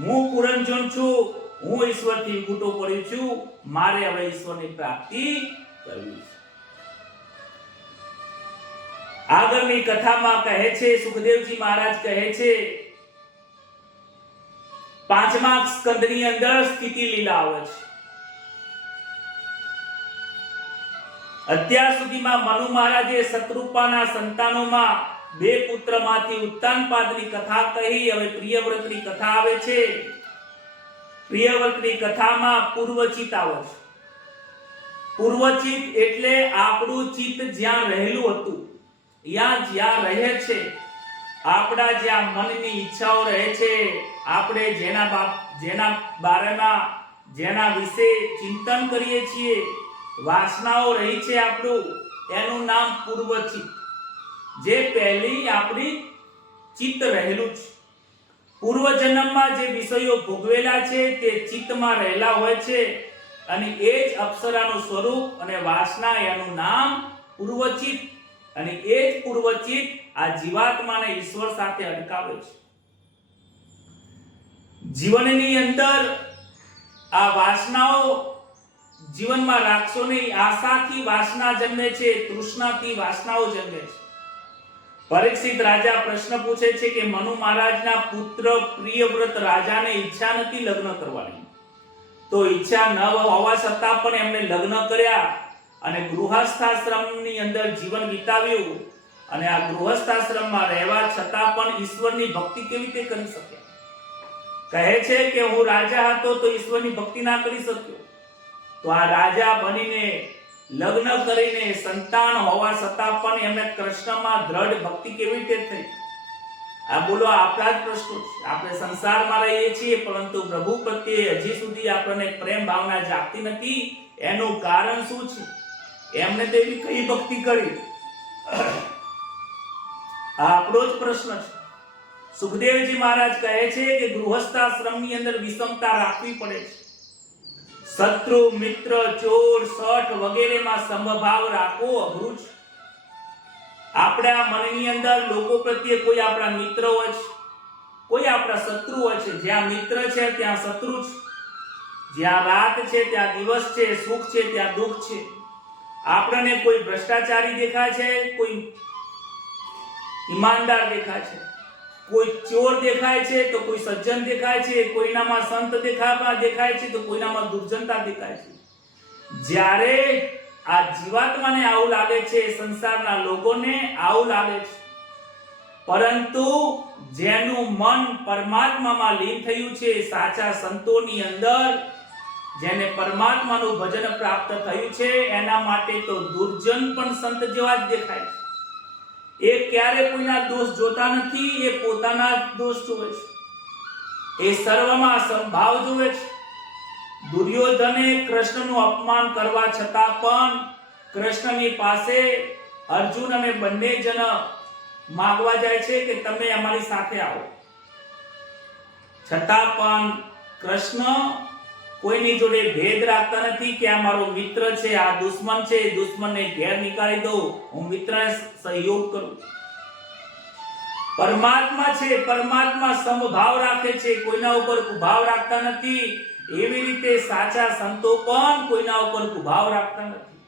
હું પુરંજન છું, હું ઈશ્વરથી છૂટો પડ્યો છું, મારે હવે ઈશ્વરની પ્રાપ્તિ કરવી છે. આગળની કથામાં કહે છે, સુખદેવજી મહારાજ કહે છે 5મા સ્કંદની અંદર સ્થિતિ લીલા આવે છે. અત્યાર સુધીમાં મનુ મહારાજે શત્રુપાના સંતાનોમાં 2 પુત્રમાંથી ઉત્તાનપાદની કથા કહી. હવે પ્રિયવ્રતની કથા આવે છે. પ્રિયવ્રતની કથામાં પૂર્વચિત આવે છે. પૂર્વચિત એટલે આપણું ચિત્ત જ્યાં રહેલું હતું, જ્યાં રહે છે, આપણા જ્યાં મનની ઈચ્છાઓ રહે છે, આપણે જેના બારેમાં જેના વિશે ચિંતન કરીએ છીએ, વાસનાઓ રહી છે આપણું, એનું નામ પૂર્વચિત. જે પહેલી આપણી ચિત્ત રહેલું છે. પૂર્વજન્મમાં જે વિષયો ભોગવેલા છે તે ચિત્તમાં રહેલા હોય છે અને એ જ અપ્સરાનું સ્વરૂપ અને વાસના, એનું નામ પૂર્વચિત. અને એ જ પૂર્વચિત આ જીવાત્માને ઈશ્વર સાથે અટકાવે છે. જીવનની અંદર આ વાસનાઓ જીવનમાં રાખશો નહીં. આશાથી વાસના જન્મે છે, તૃષ્ણાથી વાસનાઓ જન્મે છે. પરીક્ષિત રાજા પ્રશ્ન પૂછે છે કે મનુ મહારાજના પુત્ર પ્રિયવ્રત રાજાને ઈચ્છા નથી લગ્ન કરવાની, તો ઈચ્છા ન હોવા છતાં પણ એમણે લગ્ન કર્યા અને ગૃહસ્થાશ્રમની અંદર જીવન વિતાવ્યું. અને આ ગૃહસ્થાશ્રમમાં રહેવા છતાં પણ ઈશ્વરની ભક્તિ કેવી રીતે કરી શક્યા? કહે છે કે હું રાજા હતો તો ઈશ્વરની ભક્તિ ના કરી શક્યો, તો આ રાજા બનીને લગ્ન કરીને સંતાન હોવા છતાં પણ એમને કૃષ્ણમાં દ્રઢ ભક્તિ કેવી રીતે થઈ? આ બોલો આપણા જ પ્રશ્નો છે. આપણે સંસારમાં રહીએ છીએ પરંતુ પ્રભુ પ્રત્યે હજી સુધી આપણને પ્રેમ ભાવના જાગતી નથી. એનું કારણ શું છે? એમને તો એવી કઈ ભક્તિ કરી? આપણો જ પ્રશ્ન છે. સુખદેવજી મહારાજ કહે છે કે ગૃહસ્થાશ્રમની અંદર વિષમતા રાખવી પડે છે. શત્રુ, મિત્ર, ચોર, સઠ વગેરેમાં સમભાવ રાખવો અઘરું છે. આપણા મનની અંદર લોકો પ્રત્યે કોઈ આપણા મિત્ર હોય છે, કોઈ આપણા શત્રુ હોય છે. જ્યાં મિત્ર છે ત્યાં શત્રુ છે, જ્યાં રાત છે ત્યાં દિવસ છે, સુખ છે ત્યાં દુઃખ છે. આપણને કોઈ ભ્રષ્ટાચારી દેખાય છે, કોઈ ઈમાનદાર દેખાય છે, કોઈ ચોર દેખાય છે તો કોઈ સજ્જન દેખાય છે, કોઈનામાં સંત દેખાય છે તો કોઈનામાં દુર્જનતા દેખાય છે. જ્યારે આ જીવાત્માને આવું લાગે છે, સંસારના લોકોને આવું લાગે છે, પરંતુ જેનું મન પરમાત્મામાં લીન થયું છે, સાચા સંતોની અંદર જેને પરમાત્માનું ભજન પ્રાપ્ત થયું છે, એના માટે તો દુર્જન પણ સંત જેવા જ દેખાય છે. એ ક્યારે કોઈના દોષ જોતા નથી, એ પોતાના દોષ જોવે છે, એ સર્વમાં સમભાવ જોવે છે. દુર્યોધને કૃષ્ણનું અપમાન કરવા છતાં પણ કૃષ્ણની પાસે અર્જુન અને બંને જણ માંગવા જાય છે કે તમે અમારી સાથે આવો, છતાં પણ કૃષ્ણ કોઈની જોડે ભેદ રાખતા નથી કે આ મારો મિત્ર છે, આ દુશ્મન છે, દુશ્મનને ઘેર નીકાળી દો, હું મિત્રને સહયોગ કરું. પરમાત્મા છે, પરમાત્મા સમભાવ રાખે છે, કોઈના ઉપર કુભાવ રાખતા નથી. એવી રીતે સાચા સંતો પણ કોઈના ઉપર કુભાવ રાખતા નથી.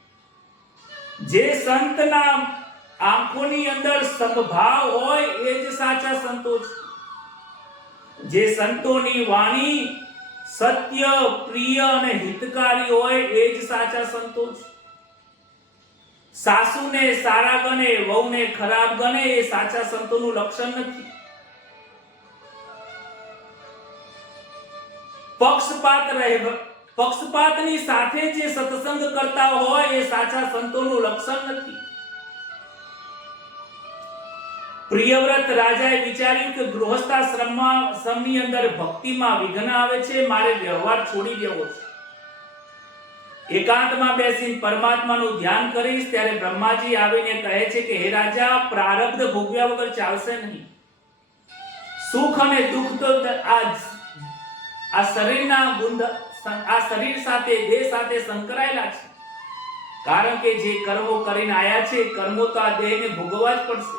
જે સંતના આંખોની અંદર સમભાવ હોય એ જ સાચા સંતો છે. જે સંતોની વાણી સત્ય, પ્રિય અને હિતકારી હોય એ જ સાચા સંતો છે. સાસુને સારા ગણે, વહુને ખરાબ ગણે એ સાચા સંતોનું લક્ષણ નથી. પક્ષપાતની સાથે જે સત્સંગ કરતા હોય એ સાચા સંતોનું લક્ષણ નથી. પ્રિયવ્રત રાજાએ વિચાર્યું કે ગૃહસ્થાશ્રમની અંદર ભક્તિમાં વિઘ્ન આવે છે, મારે વ્યવહાર છોડી દેવો છે. એકાંતમાં બેસીને પરમાત્માનું ધ્યાન કરીશ ત્યારે બ્રહ્માજી આવીને કહે છે કે હે રાજા, પ્રારબ્ધ ભોગવ્યા વગર ચાલશે નહીં. સુખ અને દુઃખ તો આ શરીરના આ શરીર સાથે, દેહ સાથે સંકળાયેલા છે. કારણ કે જે કર્મો કરીને આયા છે, કર્મો તો આ દેહને ભોગવવા જ પડશે.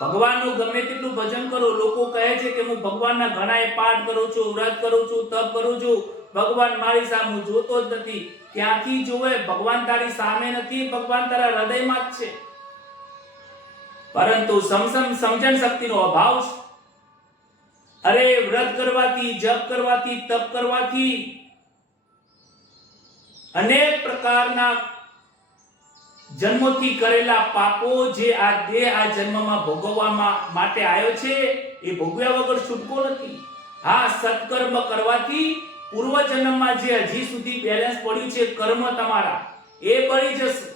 ભગવાનનું ગમે તેટલું ભજન કરો, લોકો કહે છે કે હું ભગવાનના ઘણાએ પાઠ કરું છું, વ્રત કરું છું, તપ કરું છું, ભગવાન મારી સામે જોતો જ નથી. ક્યાંથી જોવે? ભગવાન તારી સામે નથી, ભગવાન તારા હૃદયમાં જ છે, પરંતુ સમજણ શક્તિનો અભાવ છે. અરે વ્રત કરવાથી, જપ કરવાથી, તપ કરવાથી અનેક પ્રકારના જન્મોથી કરેલા પાપો જે આ દેહ આ જન્મમાં ભોગવવા માટે આવ્યો છે એ ભોગવ્યા વગર છૂટકો નથી. હા, સત્કર્મ કરવાથી પૂર્વ જન્મમાં જે હજી સુધી બેલેન્સ પડ્યું છે કર્મ તમારા, એ બળી જશે.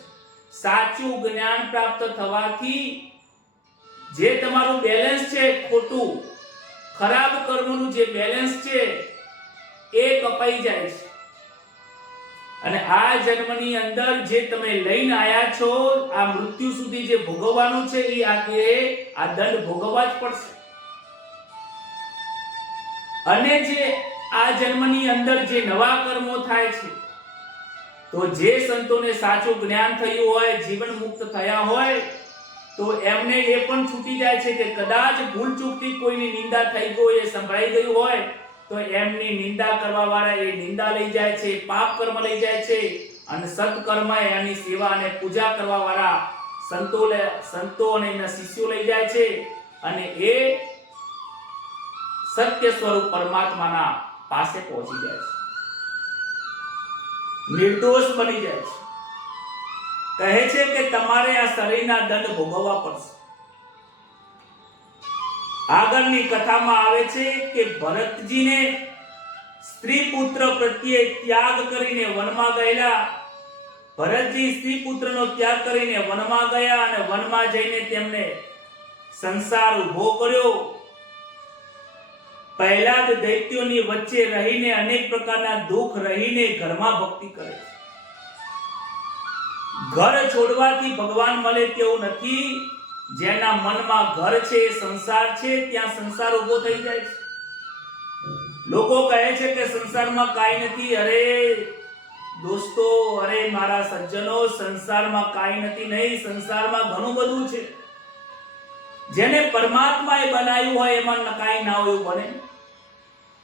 સાચું જ્ઞાન પ્રાપ્ત થવાથી જે તમારું બેલેન્સ છે ખોટું, ખરાબ કર્મનું જે બેલેન્સ છે એ કપાઈ જાય છે. અને આ જન્મની અંદર જે તમે લઈને આયા છો, આ મૃત્યુ સુધી જે ભોગવવાનું છે એ આ દંડ ભોગવવા જ પડશે. અને જે આ જન્મની અંદર જે નવા કર્મો થાય છે, તો જે સંતોને સાચું જ્ઞાન થયું હોય, જીવન મુક્ત થયા હોય, તો એમને એ પણ છૂટી જાય છે કે કદાચ ભૂલ ચૂકથી કોઈની નિંદા થઈ ગઈ, એ સંભળાઈ ગયું હોય તો એમની નિંદા કરવા વાળા એ નિંદા લઈ જાય છે, પાપ કર્મ લઈ જાય છે, અને સત્કર્મ એની સેવા અને પૂજા કરવા વાળા સંતો અને એના શિષ્યો લઈ જાય છે, અને એ સત્ય સ્વરૂપ પરમાત્માના પાસે પહોંચી જાય છે, નિર્દોષ બની જાય છે. કહે છે કે તમારે આ શરીરના દંડ ભોગવવા પડશે. આગળની કથામાં આવે છે કે ભરતજીને સ્ત્રી પુત્ર પ્રત્યે ત્યાગ કરીને વનમાં ગયેલા. ભરતજી સ્ત્રી પુત્રનો ત્યાગ કરીને વનમાં ગયા અને વનમાં જઈને તેમને સંસાર ઉભો કર્યો. પહેલા જ દૈત્યોની વચ્ચે રહીને અનેક પ્રકારના દુઃખ રહીને ઘરમાં ભક્તિ કરે. ઘર છોડવાથી ભગવાન મળે તેવું નથી. જેના મનમાં ઘર છે, સંસાર છે, ત્યાં સંસાર ઉભો થઈ જાય છે. લોકો કહે છે કે સંસારમાં કાંઈ નથી. અરે દોસ્તો, અરે મારા સજ્જનો, સંસારમાં કાંઈ નથી નહીં, સંસારમાં ઘણું બધું છે. જેને પરમાત્માએ બનાવ્યું હોય એમાં કાંઈ ના હોય એવું બને.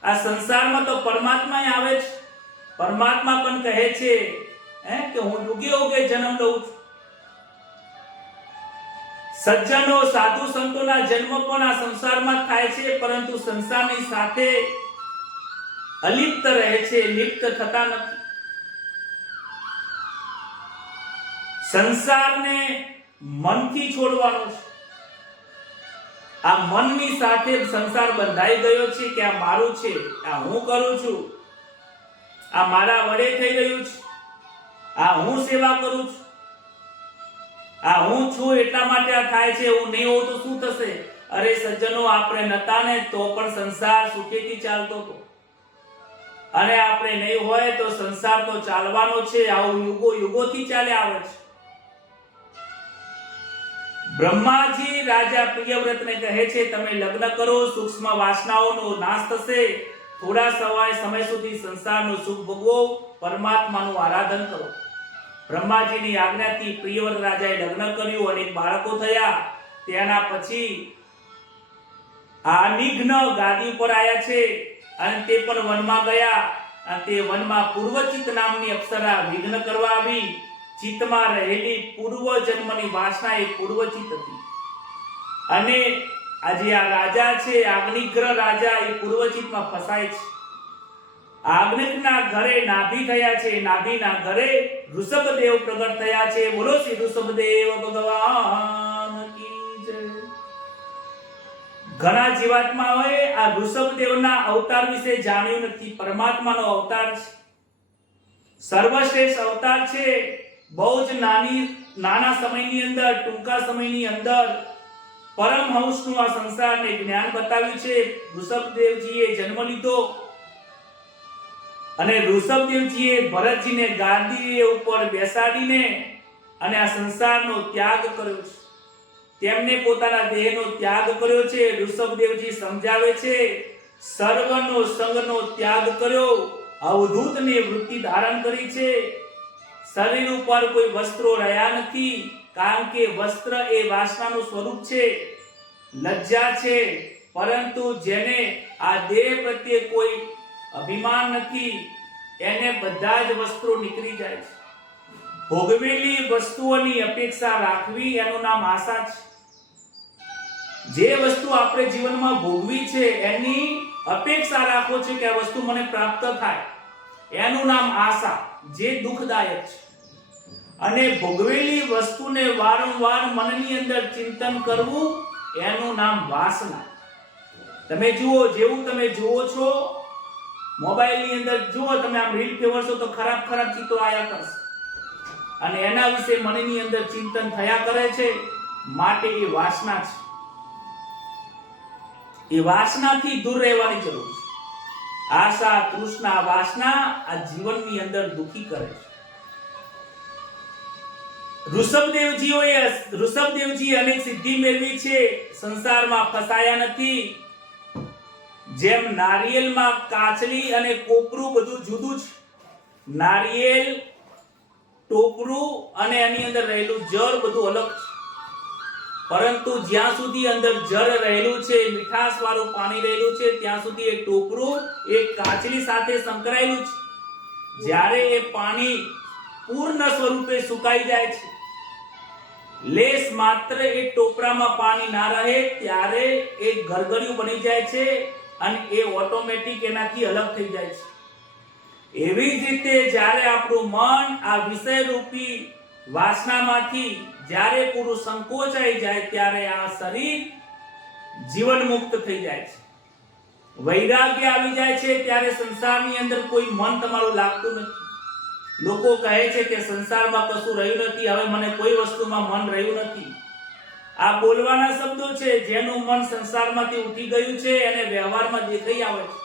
આ સંસારમાં તો પરમાત્મા આવે છે. પરમાત્મા પણ કહે છે કે હું યુગે યુગે જન્મ લઉં છું. સજ્જનો, સાધુ સંતોના જન્મ પણ આ સંસારમાં થાય છે, પરંતુ સંસારની સાથે અલિપ્ત રહે છે, લિપ્ત થતા નથી. સંસારને મનથી છોડવાનો છે. આ મનની સાથે સંસાર બંધાઈ ગયો છે કે આ મારું છે, આ હું કરું છું, આ મારા વડે થઈ ગયું છે, આ હું સેવા કરું છું. આ હું છું એટલા માટે આ થાય છે, હું નહીં હોઉં તો શું થશે? અરે સજ્જનો, આપણે નતા ને તો પણ સંસાર સુખેથી ચાલતો હતો, અને આપણે નહીં હોય તો સંસાર તો ચાલવાનો છે. આવું યુગો યુગોથી ચાલ્યા આવે છે. બ્રહ્માજી રાજા પ્રિયવ્રતને કહે છે, તમે લગ્ન કરો, સૂક્ષ્મ વાસનાઓનો નાશ થશે, થોડા સમય સુધી સંસારનું સુખ ભોગવો, પરમાત્માનું આરાધન કરો. બ્રહ્માજીની આજ્ઞાથી પ્રિયવ્રત રાજાએ લગ્ન કર્યું, અનેક બાળકો થયા. તેના પછી આ નિઘ્ન ગાદી ઉપર આવ્યા છે, અને તે પણ વનમાં ગયા, અને તે વનમાં પૂર્વચિત નામની અપ્સરા વિઘ્ન કરવા આવી. ચિત્તમાં રહેલી પૂર્વ જન્મની વાસના એ પૂર્વચિત હતી, અને આજે આ રાજા છે, આજ્ઞિગ્રહ રાજા, એ પૂર્વચિતમાં ફસાય છે. આજ્ઞિકના ઘરે નાભી થયા છે, નાભીના ઘરે ઋષભદેવ પ્રગટ થયા છે. બોલો શ્રી ઋષભદેવ ભગવાન કી જય. ઘણા જીવાત્માઓએ આ ઋષભદેવના અવતાર વિશે જાણ્યું નથી. પરમાત્માનો અવતાર છે, સર્વશ્રેષ્ઠ અવતાર છે. બહુ જ નાના સમયની અંદર, ટૂંકા સમયની અંદર પરમહંસનું આ સંસારને જ્ઞાન બતાવ્યું છે. ઋષભદેવજીએ જન્મ લીધો, અને ઋષભદેવજીએ ભરતજીને ગાદી ઉપર બેસાડીને અને આ સંસારનો ત્યાગ કર્યો છે. તેમને પોતાના દેહનો ત્યાગ કર્યો છે. ઋષભદેવજી સમજાવે છે, સર્વનો સંગનો ત્યાગ કર્યો, અવધૂતની વૃત્તિ ધારણ કરી છે. શરીર ઉપર કોઈ વસ્ત્રો રહ્યા નથી, કારણ કે વસ્ત્ર એ વાસનાનું સ્વરૂપ છે, લજ્જા છે. પરંતુ જેને આ દેહ પ્રત્યે કોઈ અભિમાન નથી, એને બધા જ વસ્ત્રો નીકળી જાય છે. ભોગવેલી વસ્તુઓની અપેક્ષા રાખવી એનું નામ આશા છે. જે વસ્તુ આપણે જીવનમાં ભોગવી છે એની અપેક્ષા રાખો છે કે આ વસ્તુ મને પ્રાપ્ત થાય, એનું નામ આશા, જે દુઃખદાયક છે. અને ભોગવેલી વસ્તુને વારંવાર મનની અંદર ચિંતન કરવું, એનું નામ વાસના. તમે જુઓ, જેવું તમે જુઓ છો મોબાઈલની અંદર, જુઓ તમે આમ રીલ ફેરવશો તો ખરાબ ખરાબ ચિત્રો આયા કરશે, અને એના વિશે મનની અંદર ચિંતન થયા કરે છે. માટે એ વાસના છે. એ વાસનાથી દૂર રહેવાની જરૂર છે. આશા, તૃષ્ણા, વાસના આ જીવનની અંદર દુખી કરે છે. ઋષભદેવજી અનેક સિદ્ધિ મેળવી છે, સંસારમાં ફસાયા નથી. જેમ નારિયેળમાં કાચલી અને કોપરું બધું જુદું છે. નારિયેળ, ટોપરું અને એની અંદર રહેલું જળ બધું અલગ છે. પરંતુ જ્યાં સુધી અંદર જળ રહેલું છે, મીઠાશ વાળું પાણી રહેલું છે, ત્યાં સુધી એ ટોપરું એક કાચલી સાથે સંકળાયેલું છે. જ્યારે એ પાણી પૂર્ણ સ્વરૂપે સુકાઈ જાય છે, લેસ માત્ર એ ટોપરામાં પાણી ના રહે, ત્યારે એ ગરગડિયું બની જાય છે, અને એ ઓટોમેટિક એનાથી અલગ થઈ જાય છે. એવી જ રીતે જ્યારે આપણું મન આ વિષય રૂપી વાસનામાંથી જ્યારે પૂરું સંકોચાઈ જાય, ત્યારે આ શરીર જીવન મુક્ત થઈ જાય છે. વૈરાગ્ય આવી જાય છે, ત્યારે સંસારની અંદર કોઈ મન તમારું લાગતું નથી. લોકો કહે છે કે સંસારમાં કશું રહ્યું નથી, હવે મને કોઈ વસ્તુમાં મન રહ્યું નથી. આ બોલવાના શબ્દો છે. જેનું મન સંસારમાંથી ઉઠી ગયું છે એને વ્યવહારમાં દેખાઈ આવે છે.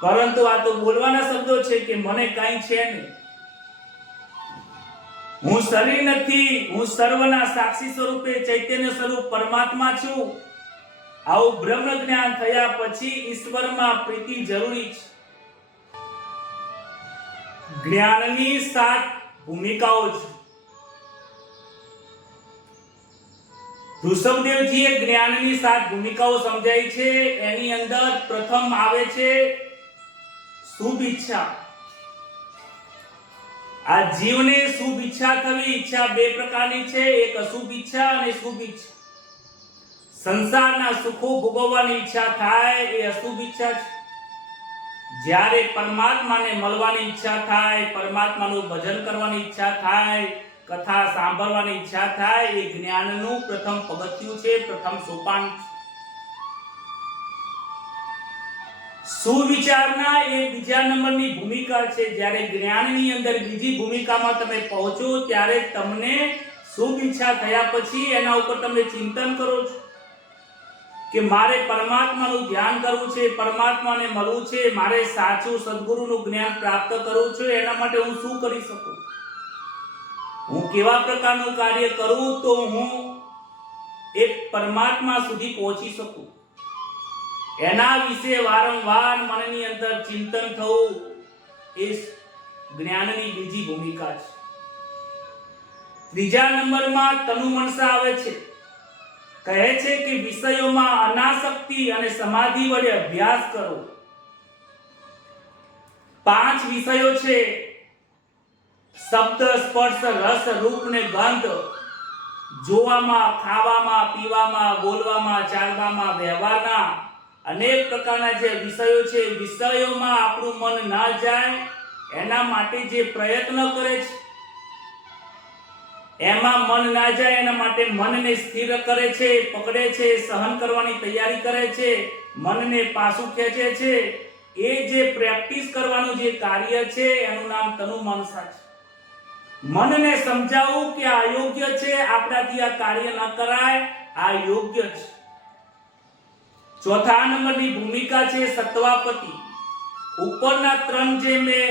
પરંતુ આ તો બોલવાના શબ્દો છે કે મને કાંઈ છે નહીં, હું શરીર નથી, હું સર્વના સાક્ષી સ્વરૂપે ચૈતન્ય સ્વરૂપ પરમાત્મા છું. આવું બ્રહ્મ જ્ઞાન થયા પછી ઈશ્વરમાં પ્રીતિ જરૂરી છે. જ્ઞાનની 7 ભૂમિકાઓ છે. ઋષભદેવજીએ જ્ઞાનની 7 ભૂમિકાઓ સમજાઈ છે. એની અંદર પ્રથમ આવે છે શુભ ઈચ્છા. આ જીવને શુભ ઈચ્છા થવી. ઈચ્છા 2 પ્રકારની છે, એક અશુભ ઈચ્છા અને શુભ ઈચ્છા. સંસારના સુખો ભોગવવાની ઈચ્છા થાય એ અશુભ ઈચ્છા છે. જ્યારે પરમાત્માને મળવાની ઈચ્છા થાય, પરમાત્માનું ભજન કરવાની ઈચ્છા થાય, કથા સાંભળવાની ઈચ્છા થાય, એ જ્ઞાનનું પ્રથમ પગથિયું છે, પ્રથમ સોપાન છે. સુવિચારના એ બીજા નંબરની ભૂમિકા છે. જ્યારે જ્ઞાનની અંદર બીજી ભૂમિકામાં તમે પહોંચો ત્યારે તમને શુભ ઈચ્છા થયા પછી એના ઉપર તમે ચિંતન કરો છો કે મારે પરમાત્માનું ધ્યાન કરવું છે, પરમાત્માને મળવું છે, મારે સાચું સદગુરુનું જ્ઞાન પ્રાપ્ત કરવું છે. એના માટે હું શું કરી શકું, હું કેવા પ્રકારનું કાર્ય કરું તો હું એક પરમાત્મા સુધી પહોંચી શકું. એના વિશે વારંવાર મનની અંદર ચિંતન થવું એ જ્ઞાનની બીજી ભૂમિકા છે. ત્રીજા નંબરમાં તનુ મનસા આવે છે. કહે છે કે વિષયોમાં અનાસક્તિ અને સમાધિ વડે અભ્યાસ કરો. 5 વિષયો છે: શબ્દ, સ્પર્શ, રસ, રૂપ ને ગંધ. જોવામાં, ખાવામાં, પીવામાં, બોલવામાં, ચાલવામાં, વ્યવહારના અનેક પ્રકારના જે વિષયો છે, વિષયોમાં આપણું મન ના જાય એના માટે જે પ્રયત્ન કરે છે, એમાં મન ના જાય એના માટે મનને સ્થિર કરે છે, પકડે છે, સહન કરવાની તૈયારી કરે છે, મનને પાછું ખેંચે છે. એ જે પ્રેક્ટિસ કરવાનું જે કાર્ય છે એનું નામ તનુ મનસા છે. મનને સમજાવવું કે આ યોગ્ય છે, આપણાથી આ કાર્ય ન કરાય, આ યોગ્ય છે. ચોથા નંબરની ભૂમિકા છે સત્વાપતિ. ઉપરના 3 જે મેં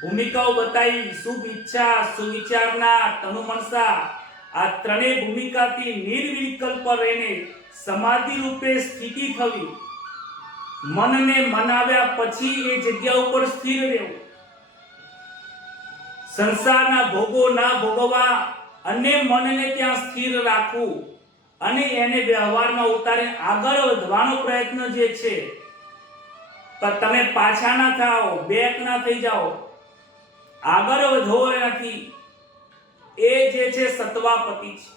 ભૂમિકાઓ બતાવી, શુભ ઈચ્છા, સુવિચારના, તનુ મનસા, આ ત્રણેય ભૂમિકાથી નિર્વિકલ્પ રહીને સમાધિ રૂપે સ્થિતિ થવી. મનને મનાવ્યા પછી એ જગ્યા ઉપર સ્થિર રહેવું, સંસારના ભોગો ના ભોગવવા અને મનને ત્યાં સ્થિર રાખવું અને એને વ્યવહારમાં ઉતારીને આગળ વધવાનો પ્રયત્ન જે છે. પણ તમે પાછા ના થાઓ, બેક ના થઈ જાઓ, આગળ વધો નથી. એ જે છે સત્વાપતિ છે.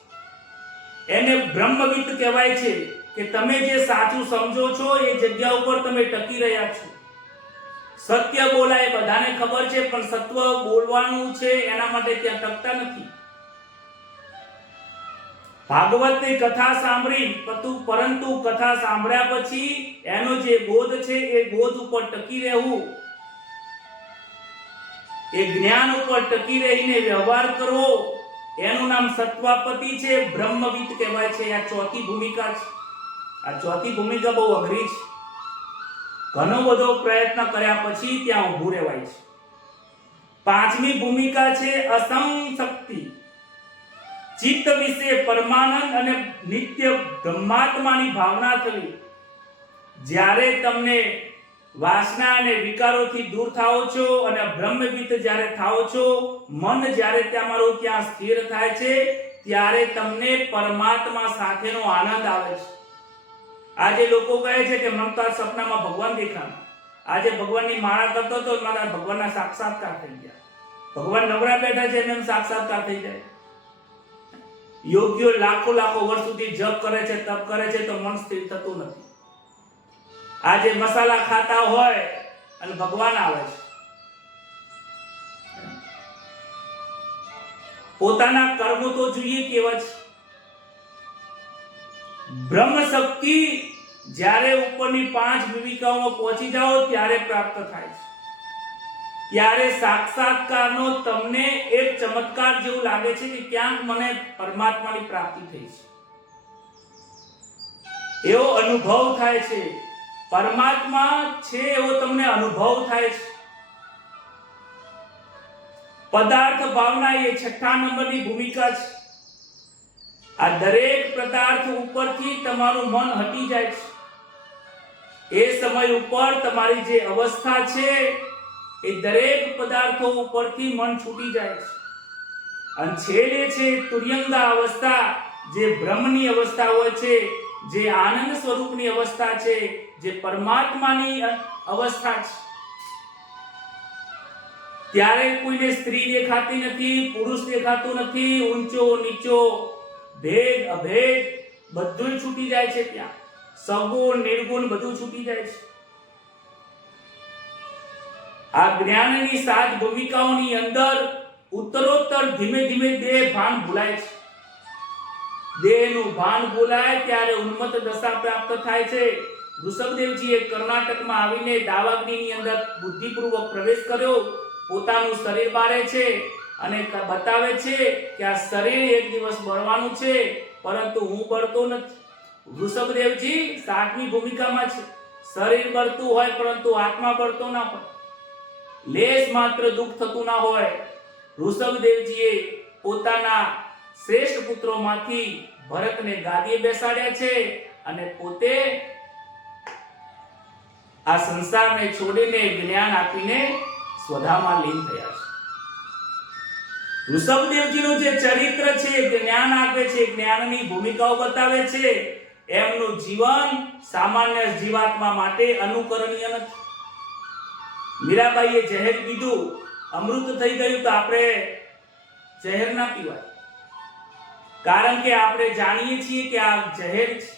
એને બ્રહ્મવિદ કહેવાય છે કે તમે જે સાચું સમજો છો એ જગ્યા ઉપર તમે ટકી રહ્યા છો. સત્ય બોલાય બધાને ખબર છે, પણ સત્વ બોલવાનું છે એના માટે ત્યાં ટકતા નથી. ભાગવતની કથા સાંભળી પરંતુ કથા સાંભળ્યા પછી એનો જે બોધ છે એ બોધ ઉપર ટકી રહેવું, એ જ્ઞાન ઉપર ટકી રહીને વ્યવહાર કરવો, એનું નામ સત્વાપતિ છે, બ્રહ્મવિદ કહેવાય છે. આ ચોથી ભૂમિકા છે. આ ચોથી ભૂમિકા બહુ અઘરી છે. ઘણો બધો પ્રયત્ન કર્યા પછી ત્યાં ઊભું રહેવાય છે. 5મી ભૂમિકા છે અસંશક્તિ. ચિત્ત વિશે પરમાનંદ અને નિત્ય બ્રહ્માત્માની ભાવના થવી. જ્યારે તમને વાસના અને વિકારોથી દૂર થાઓ છો અને બ્રહ્મવિદ જ્યારે થાઓ છો, મન જ્યારે તમારું ત્યાં સ્થિર થાય છે ત્યારે તમને પરમાત્મા સાથેનો આનંદ આવે છે. આજે લોકો કહે છે કે મને તો સપનામાં ભગવાન દેખાણા. આજે ભગવાનની માળા કરતો તો મારા ભગવાનના સાક્ષાત્કાર થઈ ગયા. ભગવાન નવરા બેઠા છે એમ સાક્ષાત્કાર થઈ જાય. યોગ્ય લાખો વર્ષ સુધી જપ કરે છે, તપ કરે છે તો મન સ્થિર થતું નથી. આજે મસાલા ખાતા હોય અને ભગવાન આવે છે. પોતાના કર્મો તો જોઈએ કેવા છે. બ્રહ્મ શક્તિ જ્યારે ઉપરની 5 ભૂમિકાઓમાં પહોંચી જાઓ ત્યારે પ્રાપ્ત થાય છે. ત્યારે સાક્ષાત્કારનો તમને એક ચમત્કાર જેવું લાગે છે કે ક્યાંક મને પરમાત્માની પ્રાપ્તિ થઈ છે, એવો અનુભવ થાય છે. પરમાત્મા છે એવો તમને અનુભવ થાય છે. પદાર્થ ભાવના એ 6થા નંબરની ભૂમિકા છે. આ દરેક પદાર્થ ઉપરથી તમારું મન હટી જાય છે. એ સમય ઉપર તમારી જે અવસ્થા છે એ દરેક પદાર્થો ઉપરથી મન છૂટી જાય છે અને છેલ્લે છે તુર્યંગા અવસ્થા, જે બ્રહ્મની અવસ્થા હોય છે, જે આનંદ સ્વરૂપની અવસ્થા છે, જે પરમાત્માની અવસ્થા છે. ત્યારે કોઈને સ્ત્રી દેખાતી નથી, પુરુષ દેખાતું નથી, ઊંચો નીચો, ભેદ અભેદ બધું છૂટી જાય છે. ત્યાં સગુણ નિર્ગુણ બધું છૂટી જાય છે. આ જ્ઞાનની 7 ભૂમિકાઓની અંદર ઉત્તરોત્તર ધીમે ધીમે દેહ ભાન ભૂલાય છે. દેહનું ભાન ભૂલાય ત્યારે ઉન્મત્ત દશા પ્રાપ્ત થાય છે. ઋષભદેવજીએ કર્ણાટકમાં આવીને દાવાગ્નિની અંદર બુદ્ધિપૂર્વક પ્રવેશ કર્યો, પોતાનું શરીર બારે છે અને બતાવે છે કે આ શરીર એક દિવસ બળવાનું છે, પરંતુ હું બળતો નથી. ઋષભદેવજી 7મી ભૂમિકામાં છે. શરીર બળતું હોય પરંતુ આત્મા બળતો ના હોય, લેશ માત્ર દુઃખ થતું ના હોય. ઋષભદેવજીએ પોતાના શ્રેષ્ઠ પુત્રોમાંથી ભરતને ગાદીએ બેસાડ્યા છે અને પોતે આ સંસારને છોડીને જ્ઞાન આપીને સ્વધામાં લીન થયા છે. ઋષભદેવજીનું જે ચરિત્ર છે, જ્ઞાન આપે છે, જ્ઞાનની ભૂમિકાઓ બતાવે છે, એમનું જીવન સામાન્ય જીવાત્મા માટે અનુકરણીય નથી. મીરાબાઈએ ઝેર પીધું, અમૃત થઈ ગયું, તો આપણે ઝેર ના પીવાય, કારણ કે આપણે જાણીએ છીએ કે આ ઝેર છે.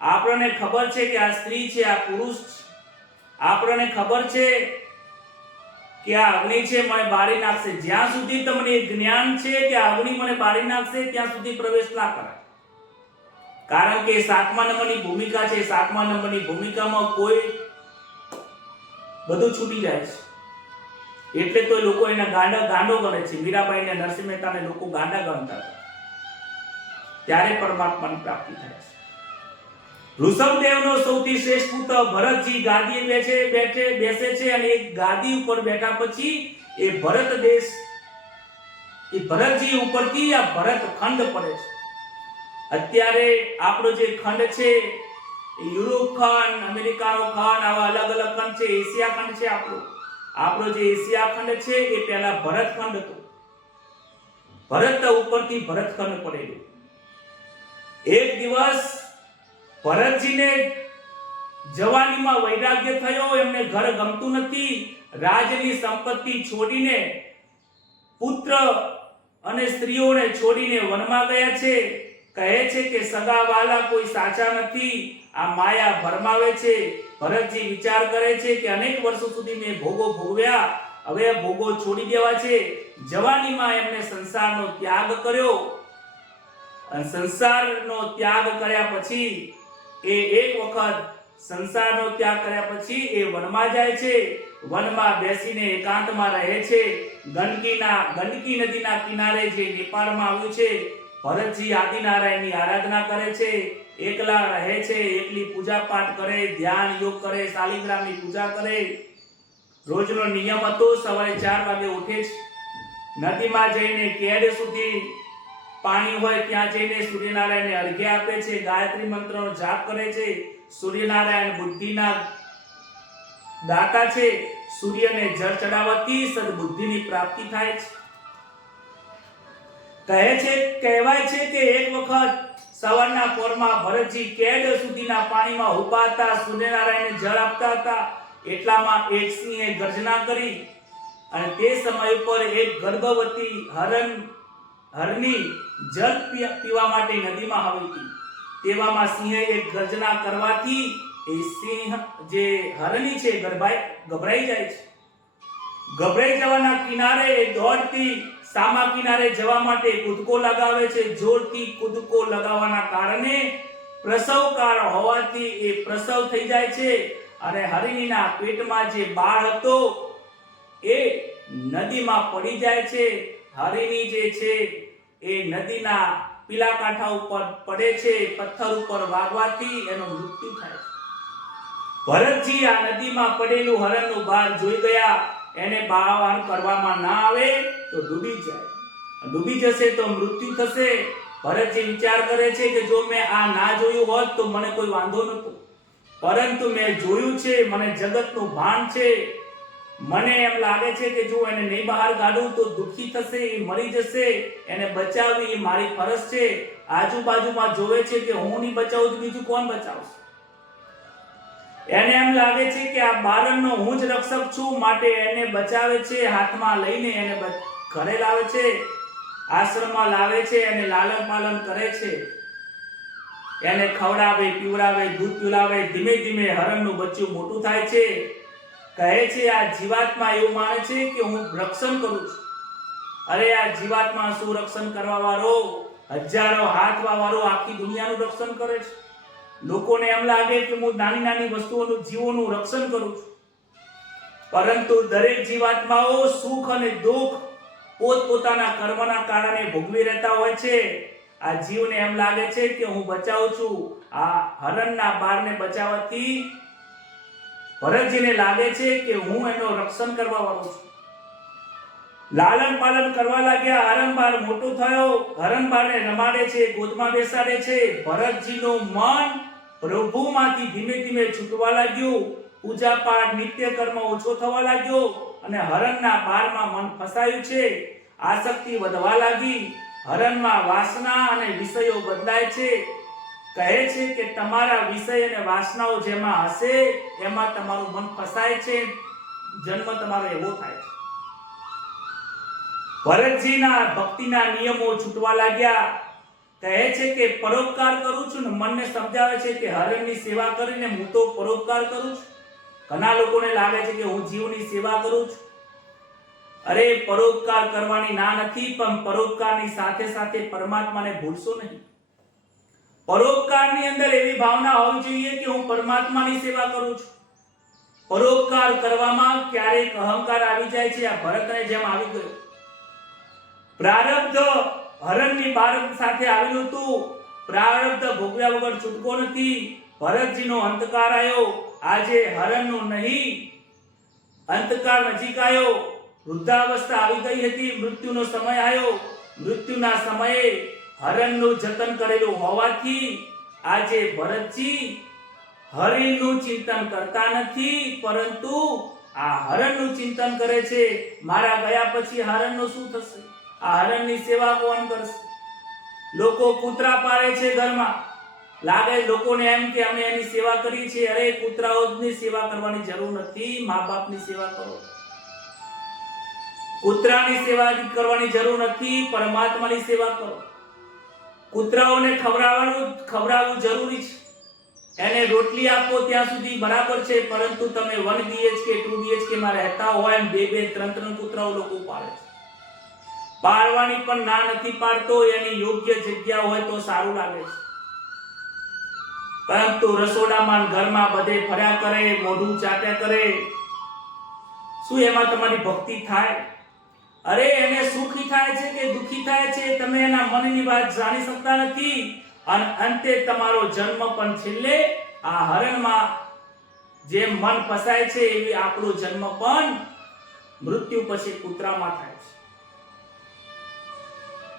આપણને ખબર છે કે આ સ્ત્રી છે, આ પુરુષ છે. આપણને ખબર છે કે આ અગ્નિ છે, મને બાળી નાખશે. જ્યાં સુધી તમને જ્ઞાન છે કે આ અગ્નિ મને બાળી નાખશે, ત્યાં સુધી પ્રવેશ ના કરાય, કારણ કે 7મા નંબરની ભૂમિકા છે. 7મા નંબરની ભૂમિકામાં કોઈ બધું છૂટી જાય છે, એટલે તો લોકો એને ગાંડો ગણે છે. મીરાબાઈને, નરસિંહ મહેતાને લોકો ગાંડા ગણતા હતા, ત્યારે પરમાત્માની પ્રાપ્તિ થાય છે. ઋષભદેવનો સૌથી શ્રેષ્ઠ પુત્ર ભરતજી ગાદીએ બેસે છે અને એ ગાદી ઉપર બેઠા પછી એ ભરતજી ઉપરથી આ ભરત ખંડ પડે છે. અત્યારે આપણો જે ખંડ છે એ યુરોપ ખંડ, અમેરિકાનો ખંડ, આવા અલગ અલગ ખંડ છે. એશિયા ખંડ છે આપણો જે એશિયા ખંડ છે એ પહેલા ભરત ખંડ હતો. ભરત ઉપરથી ભરત ખંડ પડેલું. એક દિવસ ભરતજીને જવાનીમાં વૈરાગ્ય થયો, એમને ઘર ગમતું નથી, રાજની સંપત્તિ છોડીને, પુત્ર અને સ્ત્રીઓને છોડીને વનમાં ગયા છે. કહે છે કે સગાવાલા કોઈ સાચા નથી, આ માયા ભરમાવે છે. ભરતજી વિચાર કરે છે કે અનેક વર્ષો સુધી મેં ભોગો ભોગવ્યા, હવે ભોગો છોડી દેવા છે. જવાનીમાં એમને સંસારનો ત્યાગ કર્યો, અને સંસારનો ત્યાગ કર્યા પછી એક વખત સંસારનો ત્યાગ કર્યા પછી એ વનમાં જાય છે. વનમાં બેસીને એકાંતમાં રહે છે. ગંડકી નદીના કિનારે જે નેપાળમાં આવ્યું છે, ભરતજી આદિનારાયણની આરાધના કરે છે, એકલા રહે છે, એકલી પૂજા પાઠ કરે, ધ્યાન યોગ કરે, શાલિગ્રામની પૂજા કરે. રોજનો નિયમ હતો, સવારે 4 વાગે ઉઠે છે, નદીમાં જઈને કેડ સુધી પાણી હોય ત્યાં જઈને સૂર્યનારાયણને અર્ઘ્ય આપે છે, ગાયત્રી મંત્રનો જાપ કરે છે. સૂર્યનારાયણ બુદ્ધિના દાતા છે, સૂર્યને જળ ચડાવવાથી સદબુદ્ધિની પ્રાપ્તિ થાય છે. કહેવાય છે કે એક વખત સવારના પોરમાં ભરતજી કેડ સુધીના પાણીમાં ઊભા હતા, સૂર્યનારાયણને જળ આપતા હતા. એટલામાં એક સિંહે ગર્જના કરી અને તે સમય ઉપર એક ગર્ભવતી હરણી જળ પીવા માટે નદીમાં આવી હતી. તેવામાં સિંહે એક ગર્જના કરવાથી એ સિંહ જે હરણી છે ગભરાઈ જાય છે. ગભરાઈ જવાના કિનારે દોડતી સામા કિનારે જવા માટે કૂદકો લગાવે છે. જોરથી કૂદકો લગાવવાના કારણે પ્રસવકાળ હોવાથી એ પ્રસવ થઈ જાય છે અને હરણીના પેટમાં જે બાળ હતો એ નદીમાં પડી જાય છે. હરણી જે છે એ નદીના પીલા કાંઠા ઉપર પડે છે. પથ્થર ઉપર વાગવાથી એનો મૃત્યુ થાય છે. ભરતજી આ નદીમાં પડેલું હરણનું બાળ જોઈ ગયા. એને બહાર કરવામાં ના આવે તો ડૂબી જશે તો મૃત્યુ થશે. ભરતજી વિચાર કરે છે કે જો મેં આ ના જોયું હોત તો મને કોઈ વાંધો નહોતો, પરંતુ મેં જોયું છે, મને જગતનું ભાન છે. મને એમ લાગે છે કે જો એને નહીં બહાર કાઢું તો દુઃખી થશે, એ મરી જશે. એને બચાવવી એ મારી ફરજ છે. આજુબાજુમાં જોવે છે કે હું નહીં બચાવું તો બીજું કોણ બચાવશે. એને એમ લાગે છે કે આ બાળકનો હું જ રક્ષક છું, માટે એને બચાવે છે. હાથમાં લઈને એને ઘરે લાવે છે, આશ્રમમાં લાવે છે, એને લાલન પાલન કરે છે, એને ખવડાવે, પીવડાવે, દૂધ પીવડાવે. ધીમે ધીમે હરણનું બચ્ચું મોટું થાય છે. કહે છે આ જીવાત્મા એવું માને છે કે હું રક્ષણ કરું છું. અરે આ જીવાત્મા શું રક્ષણ કરવા વાળો, હજારો હાથ વાળો આખી દુનિયાનું રક્ષણ કરે છે. લોકોને એમ લાગે કે હું નાની નાની વસ્તુઓનું જીવોનું રક્ષણ કરું છું, પરંતુ દરેક જીવાત્માઓ સુખ અને દુઃખ પોતપોતાના કર્મના કારણે ભોગવી રહેતા હોય છે. આ જીવને એમ લાગે છે કે હું બચાવું છું. આ હરણના બાળને બચાવવાથી ભરતજીને લાગે છે કે હું એનો રક્ષણ કરવા વાળો છું. લાલન પાલન કરવા લાગ્યા. હરણબાળ મોટો થયો, હરણબાળને રમાડે છે, ગોદમાં બેસાડે છે. ભરતજીનું મન પ્રભુમાંથી ધીમે ધીમે છૂટવા લાગ્યું. પૂજા પાઠ નિત્ય કર્મ ઓછો થવા લાગ્યો અને હરણના બાળમાં મન ફસાયું છે. આસક્તિ વધવા લાગી. હરણમાં વાસના અને વિષયો બદલાય છે. કહે છે કે તમારા વિષય અને વાસનાઓ જેમાં હશે એમાં તમારું મન ફસાય છે, જન્મ તમારો એવો થાય છે. ભરતજીના ભક્તિના નિયમો છૂટવા લાગ્યા. કહે છે કે પરોપકાર કરું છું ને મનને સમજાવે છે કે હરણની સેવા કરીને હું તો પરોપકાર કરું છું. ઘણા લોકોને લાગે છે કે હું જીવની સેવા કરું છું. અરે પરોપકાર કરવાની ના નથી, પણ પરોપકારની સાથે સાથે પરમાત્માને ભૂલશો નહીં. પરોપકારની અંદર એવી ભાવના હોવી જોઈએ કે હું પરમાત્માની સેવા કરું છું. પરોપકાર કરવામાં ક્યારેક અહંકાર આવી જાય છે. આ ભરતને જેમ આવી ગયો. પ્રારબ્ધ હરણની બાળક સાથે આવેલું હતું. પ્રારબ્ધ ભોગવ્યા વગર છૂટકો નથી. ભરતજીનો અંતકાળ આવ્યો. આજે હરણનો નહીં, અંતકાળ નજીક આવ્યો. વૃદ્ધાવસ્થા આવી ગઈ હતી. મૃત્યુનો સમય આવ્યો. મૃત્યુના સમયે હરણનું જતન કરેલું હોવાથી આજે ભરતજી હરિનું ચિંતન કરતા નથી, પરંતુ આ હરણનું ચિંતન કરે છે. મારા ગયા પછી હરણનું શું થશે? આ હરણની સેવા કોણ કરશે? લોકો કૂતરા પાળે છે ઘરમાં. લાગે લોકોને એમ કે અમે એની સેવા કરી છે. અરે કૂતરાઓની સેવા કરવાની જરૂર નથી, મા બાપની સેવા કરો. કૂતરાની સેવા કરવાની જરૂર નથી, પરમાત્માની સેવા કરો. કૂતરાઓને ખવડાવવું જરૂરી છે. એને રોટલી આપો ત્યાં સુધી બરાબર છે, પરંતુ તમે 1 BHK 2 BHK માં રહેતા હોય એમ 2 3 કૂતરાઓ લોકો પાળે છે. પાળવાની પણ ના નથી પાડતો. એની યોગ્ય જગ્યા હોય તો સારું લાગે છે, પરંતુ રસોડામાં ઘરમાં બધે ફર્યા કરે, મોઢું ચાટ્યા કરે. શું એમાં તમારી ભક્તિ થાય? અરે એને સુખી થાય છે કે દુખી થાય છે તમે એના મનની વાત જાણી શકતા નથી. અને અંતે તમારો જન્મ પણ છેલ્લે આ હરણમાં જેમ મન ફસાય છે એવી આપણો જન્મ પણ મૃત્યુ પછી કૂતરામાં થાય છે.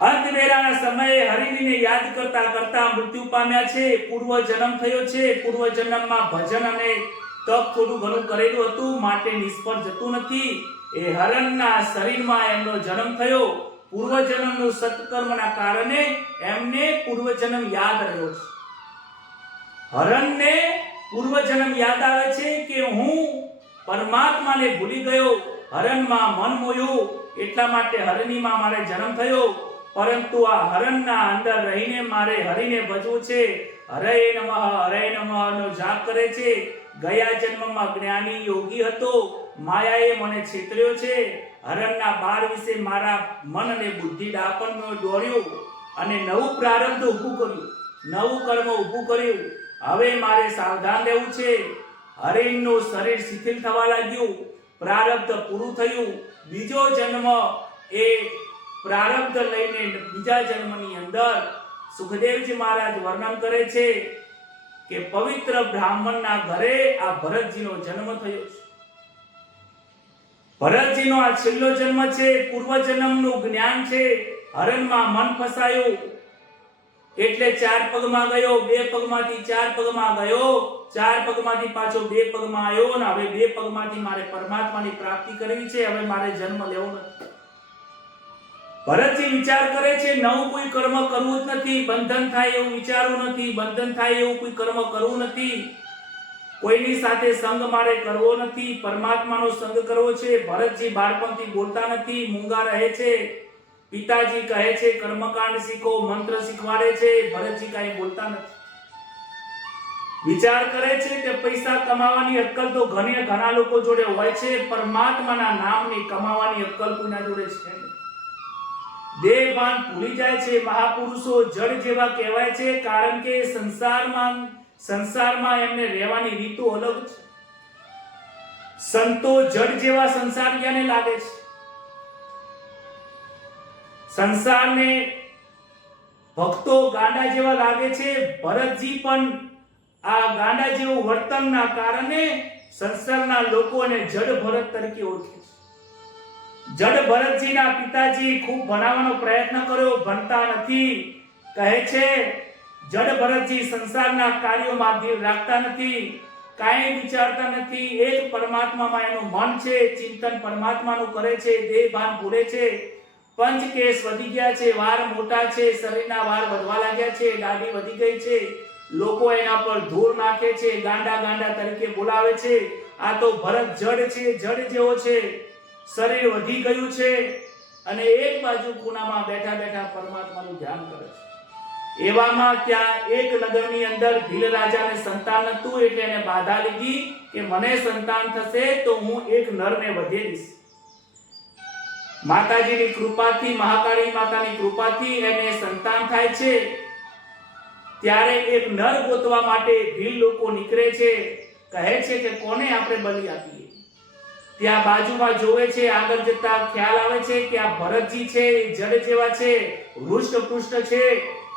અંતવેળાના સમયે હરિને યાદ કરતા કરતા મૃત્યુ પામ્યા છે. પૂર્વ જન્મ થયો છે. પૂર્વ જન્મમાં ભજન અને તપ થોડું ઘણું કરેલું હતું, માટે નિષ્ફળ જતું નથી. એ હરણના શરીરમાં એમનો જન્મ થયો. પૂર્વજન્મનું સત્કર્મના કારણે એમને પૂર્વજન્મ યાદ રહ્યો છે. હરણને પૂર્વજન્મ યાદ આવે છે કે હું પરમાત્માને ભૂલી ગયો, હરણમાં મન મોયું, એટલા માટે હરણીમાં મારે જન્મ થયો. પરંતુ આ હરણના અંદર રહીને મારે હરિને ભજવું છે. હરે નમઃ નો જાપ કરે છે. ગયા જન્મમાં જ્ઞાની યોગી હતો, માયાએ મને છેતર્યો છે. હરણના બાળ વિશે મારા મન અને બુદ્ધિ ડાપણનો દોર્યો અને નવું પ્રારબ્ધ ઊભું કર્યું, નવું કર્મ ઊભું કર્યું. હવે મારે સાવધાન રહેવું છે. હરિણનું શરીર શિથિલ થવા લાગ્યું, પ્રારબ્ધ પૂરું થયું. બીજો જન્મ એ પ્રારબ્ધ લઈને બીજા જન્મની અંદર સુખદેવજી મહારાજ વર્ણન કરે છે કે પવિત્ર બ્રાહ્મણના ઘરે આ ભરતજીનો જન્મ થયો છે. ભરતજીનો આ છેલ્લો જન્મ છે. પૂર્વજન્મનું જ્ઞાન છે. હરણમાં મન ફસાયું એટલે 4 પગમાં ગયો, 2 પગમાંથી 4 પગમાં ગયો, 4 પગમાંથી પાછો 2 પગમાં આવ્યો અને હવે 2 પગમાંથી મારે પરમાત્માની પ્રાપ્તિ કરવી છે. હવે મારે જન્મ લેવો નથી. ભરતજી વિચાર કરે છે નવું કોઈ કર્મ કરવું જ નથી, બંધન થાય એવું વિચારવું નથી, બંધન થાય એવું કોઈ કર્મ કરવું નથી, કોઈની સાથે સંગ મારે કરવો નથી, પરમાત્માનો સંગ કરવો છે. ભરતજી બાળપણથી બોલતા નથી, મૂંગા રહે છે. પિતાજી કહે છે કર્મકાંડ શીખો, મંત્ર શીખવાડે છે. ભરતજી કાંઈ બોલતા નથી. વિચાર કરે છે કે પૈસા કમાવાની અક્કલ તો ઘણા લોકો જોડે હોય છે, પરમાત્માના નામની કમાવાની અક્કલ કોઈના જોડે છે નહીં. દેહભાન ભૂલી જાય છે. મહાપુરુષો જડ જેવા કહેવાય છે, કારણ કે સંસારમાં સંસારમાં એમને રહેવાની રીતો અલગ છે. સંતો જડ જેવા સંસારિયાને લાગે છે. સંસારને ભક્તો ગાંડા જેવા લાગે છે. ભરતજી પણ આ ગાંડા જેવું વર્તનના કારણે સંસારના લોકોને જડ ભરત તરીકે ઓળખે છે. જડ ભરતજીના પિતાજી ખૂબ ભણાવવાનો પ્રયત્ન કર્યો, ભણતા નથી. કહે છે જડ ભરતજી સંસારના કાર્યોમાં દિલ રાખતા નથી, કાંઈ વિચારતા નથી. એક પરમાત્મામાં એનું મન છે, ચિંતન પરમાત્માનું કરે છે, દેહ ભાન ભૂલે છે. પંચ કેસ વધી ગયા છે, વાળ મોટા છે, શરીરના વાળ વધવા લાગ્યા છે, દાઢી વધી ગઈ છે. લોકો એના પર ધૂળ નાખે છે, ગાંડા ગાંડા તરીકે બોલાવે છે. આ તો ભરત જડ છે, જડ જેવો છે. શરીર વધી ગયું છે અને એક બાજુ ખૂણામાં બેઠા બેઠા પરમાત્માનું ધ્યાન કરે છે. એવામાં ત્યાં એક નગરની અંદર ભીલ રાજાને સંતાન હતું, એટલે એને બાધા લીધી કે મને સંતાન થશે તો હું એક નરને વધેરીશ. માતાજીની કૃપાથી, મહાકાળી માતાની કૃપાથી એને સંતાન થાય છે. ત્યારે એક નર ગોતવા માટે ભીલ લોકો નીકળે છે. કહે છે કે કોને આપણે બલિ આપીએ. ત્યાં બાજુમાં જોવે છે, આગળ જતા ખ્યાલ આવે છે કે આ ભરતજી છે, એ જડ જેવા છે, હૃષ્ટ પુષ્ટ છે.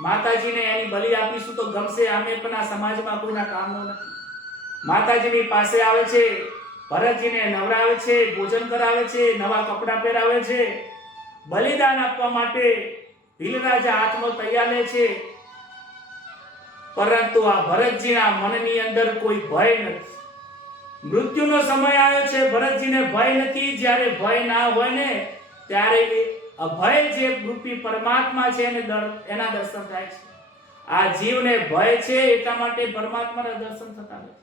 માતાજીને એની બલિ આપીશું તો ગમશે, આમે પણ આ સમાજમાં કોઈના કામનો નથી. માતાજીની પાસે આવે છે, ભરતજીને નવરાવે છે, ભોજન કરાવે છે, નવા કપડાં પહેરાવે છે. બલિદાન આપવા માટે ભીલ રાજા હાથમાં તૈયાર લે છે. પરંતુ આ ભરતજીના મનની અંદર કોઈ ભય નથી. મૃત્યુનો સમય આવ્યો છે, ભરતજીને ભય નથી. જ્યારે ભય ના હોય ને ત્યારે અભય જે રૂપી પરમાત્મા છે એના દર્શન થાય છે. આ જીવને ભય છે એટલા માટે પરમાત્માના દર્શન થતા નથી.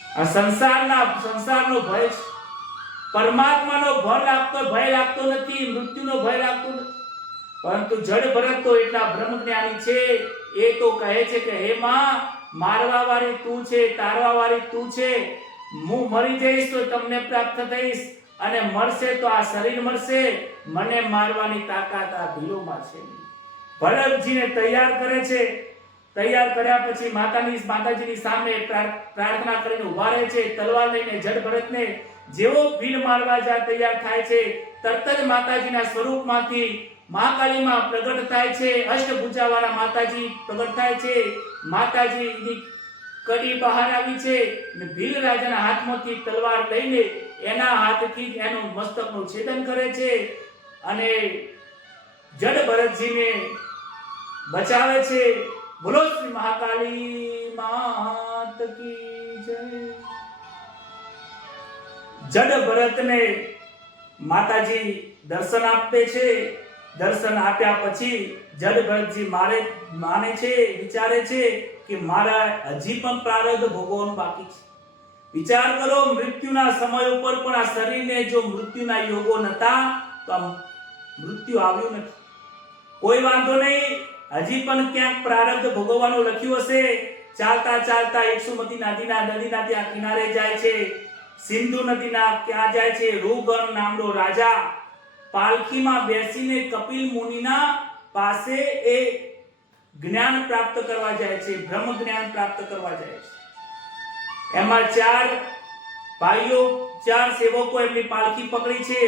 આ સંસારનો ભય છે. પરમાત્માનો ભય લાગતો નથી, મૃત્યુનો ભય લાગતો નથી. પરંતુ જડ ભરત તો એટલા બ્રહ્મ જ્ઞાની છે, એ તો કહે છે કે હે માં, મારવા વાળી તું છે, તારવા વાળી તું છે. હું મરી જઈશ તો તમને પ્રાપ્ત થઈશ, અને મરશે તો આ શરીર મરશે. મને મારવાની તાકાત આ ભીલોમાં છે. ભરતજીને તૈયાર કરે છે. તૈયાર કર્યા પછી માતાજીની સામે પ્રાર્થના કરીને ઉભા રહે છે. તલવાર લઈને જડ ભરતને જેવો ભીલ મારવા જા તૈયાર થાય છે, તરત જ માતાજીના સ્વરૂપમાંથી મહાકાળીમાં પ્રગટ થાય છે. અષ્ટભુજાવાળા માતાજી પ્રગટ થાય છે. માતાજીની કડી બહાર આવી છે અને ભીલ રાજાના હાથમાંથી તલવાર લઈને એના હાથથી એનું મસ્તકનું છેદન કરે છે અને જડ ભરતજીને બચાવે છે. બોલો શ્રી મહાકાળી માત કી જય. જડ ભરતને માતાજી દર્શન આપે છે. દર્શન આપ્યા પછી જડ ભરતજી માને છે, વિચારે છે કે મારા હજી પણ પ્રારબ્ધ ભોગવવાનું બાકી છે. વિચાર કરો, મૃત્યુના સમય ઉપર પણ આ શરીરને જો મૃત્યુના યોગો નતા તો આ મૃત્યુ આવ્યું નથી. કોઈ વાંધો નહીં, હજી પણ ક્યાંક પ્રારબ્ધ ભોગવવાનું લખ્યું હશે. ચાલતા ચાલતા એકસુમતી નદીના ત્યાં કિનારે જાય છે. સિંધુ નદીના ત્યાં જાય છે. રૂગણ નામનો રાજા પાલખીમાં બેસીને કપિલ મુનિના પાસે એ જ્ઞાન પ્રાપ્ત કરવા જાય છે, બ્રહ્મ જ્ઞાન પ્રાપ્ત કરવા જાય છે. એમાં 4 ભાઈઓ, 4 સેવકો એમની પાલખી પકડી છે.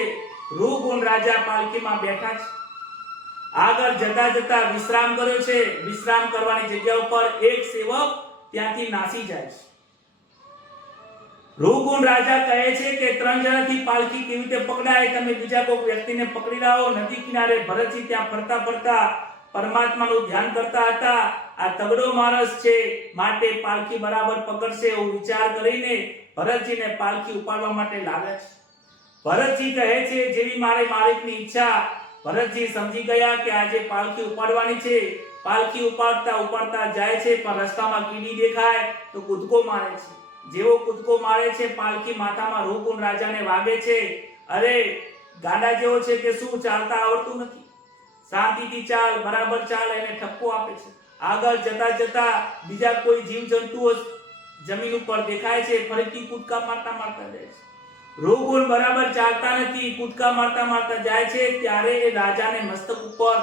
રૂગુણ રાજા પાલખીમાં બેઠા છે. આગળ જતા જતા વિશ્રામ કર્યો છે. વિશ્રામ કરવાની જગ્યા ઉપર એક સેવક ત્યાંથી નાસી જાય છે. રૂગુણ રાજા કહે છે કે 3 જણાથી પાલખી કેવી રીતે પકડાય, તમે બીજા કોઈ વ્યક્તિને પકડી લાવો. નદી કિનારે ભરતજી ત્યાં ફરતા ફરતા પરમાત્માનું ધ્યાન કરતા હતા. આ તગડો માણસ છે માટે પાલખી બરાબર પકડશે એવું વિચાર કરીને ભરતજીને પાલખી ઉપાડવા માટે લાગે છે. ભરતજી કહે છે જેવી મારે માલિકની ઈચ્છા. ભરતજી સમજી ગયા કે આજે પાલખી ઉપાડવાની છે. પાલખી ઉપાડતા જાય છે પણ રસ્તામાં કીડી દેખાય તો કૂદકો મારે છે. જેવો કૂદકો મારે છે પાલખી માથામાં રૂગુણ રાજાને વાગે છે. અરે ગાંડા જેવો છે કે શું, ચાલતા આવડતું નથી, શાંતિથી ચાલ, બરાબર ચાલ, એને ઠપકો આપે છે. આગળ જતા જતા બીજા કોઈ જીવજંતુઓ જમીન ઉપર દેખાય છે, ફરીથી કૂદકા મારતા જાય છે. રૂગુણ બરાબર ચાલતા નથી, કૂદકા મારતા જાય છે. ત્યારે એ રાજાને મસ્તક ઉપર,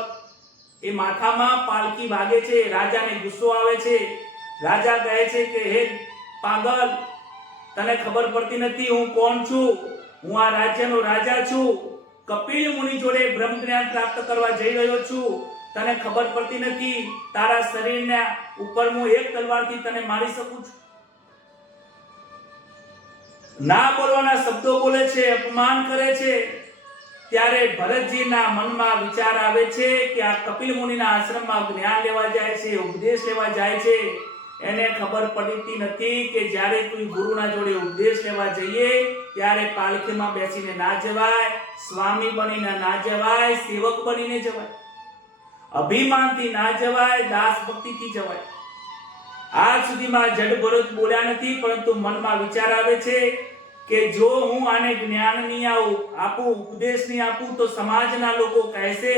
એ માથામાં પાલખી વાગે છે. રાજાને ગુસ્સો આવે છે. રાજા કહે છે કે હે પાગલ, તને ખબર પડતી નથી હું કોણ છું? હું આ રાજ્યનો રાજા છું. કપિલ મુનિ જોડે બ્રહ્મ જ્ઞાન પ્રાપ્ત કરવા જઈ રહ્યો છું. તને ખબર પડતી નથી, તારા શરીરના ઉપર હું એક તલવારથી તને મારી શકું છું. ના બોલવાના શબ્દો બોલે છે, અપમાન કરે છે. ત્યારે ભરતજીના મનમાં વિચાર આવે છે કે આ કપિલ મુનિના આશ્રમમાં જ્ઞાન લેવા જાય છે, ઉપદેશ લેવા જાય છે. એને ખબર પડતી નથી કે જ્યારે કોઈ ગુરુના જોડે ઉપદેશ લેવા જઈએ ત્યારે પાલખીમાં બેસીને ના જવાય, સ્વામી બનીને ના જવાય, સેવક બનીને જવાય, અભિમાનથી ના જવાય, દાસ ભક્તિથી જવાય. આજ સુધીમાં જડ ભરત બોલ્યા નથી, પરંતુ મનમાં વિચાર આવે છે કે જો હું આને જ્ઞાન નહીં આપું, ઉપદેશ નહીં આપું તો સમાજના લોકો કહેશે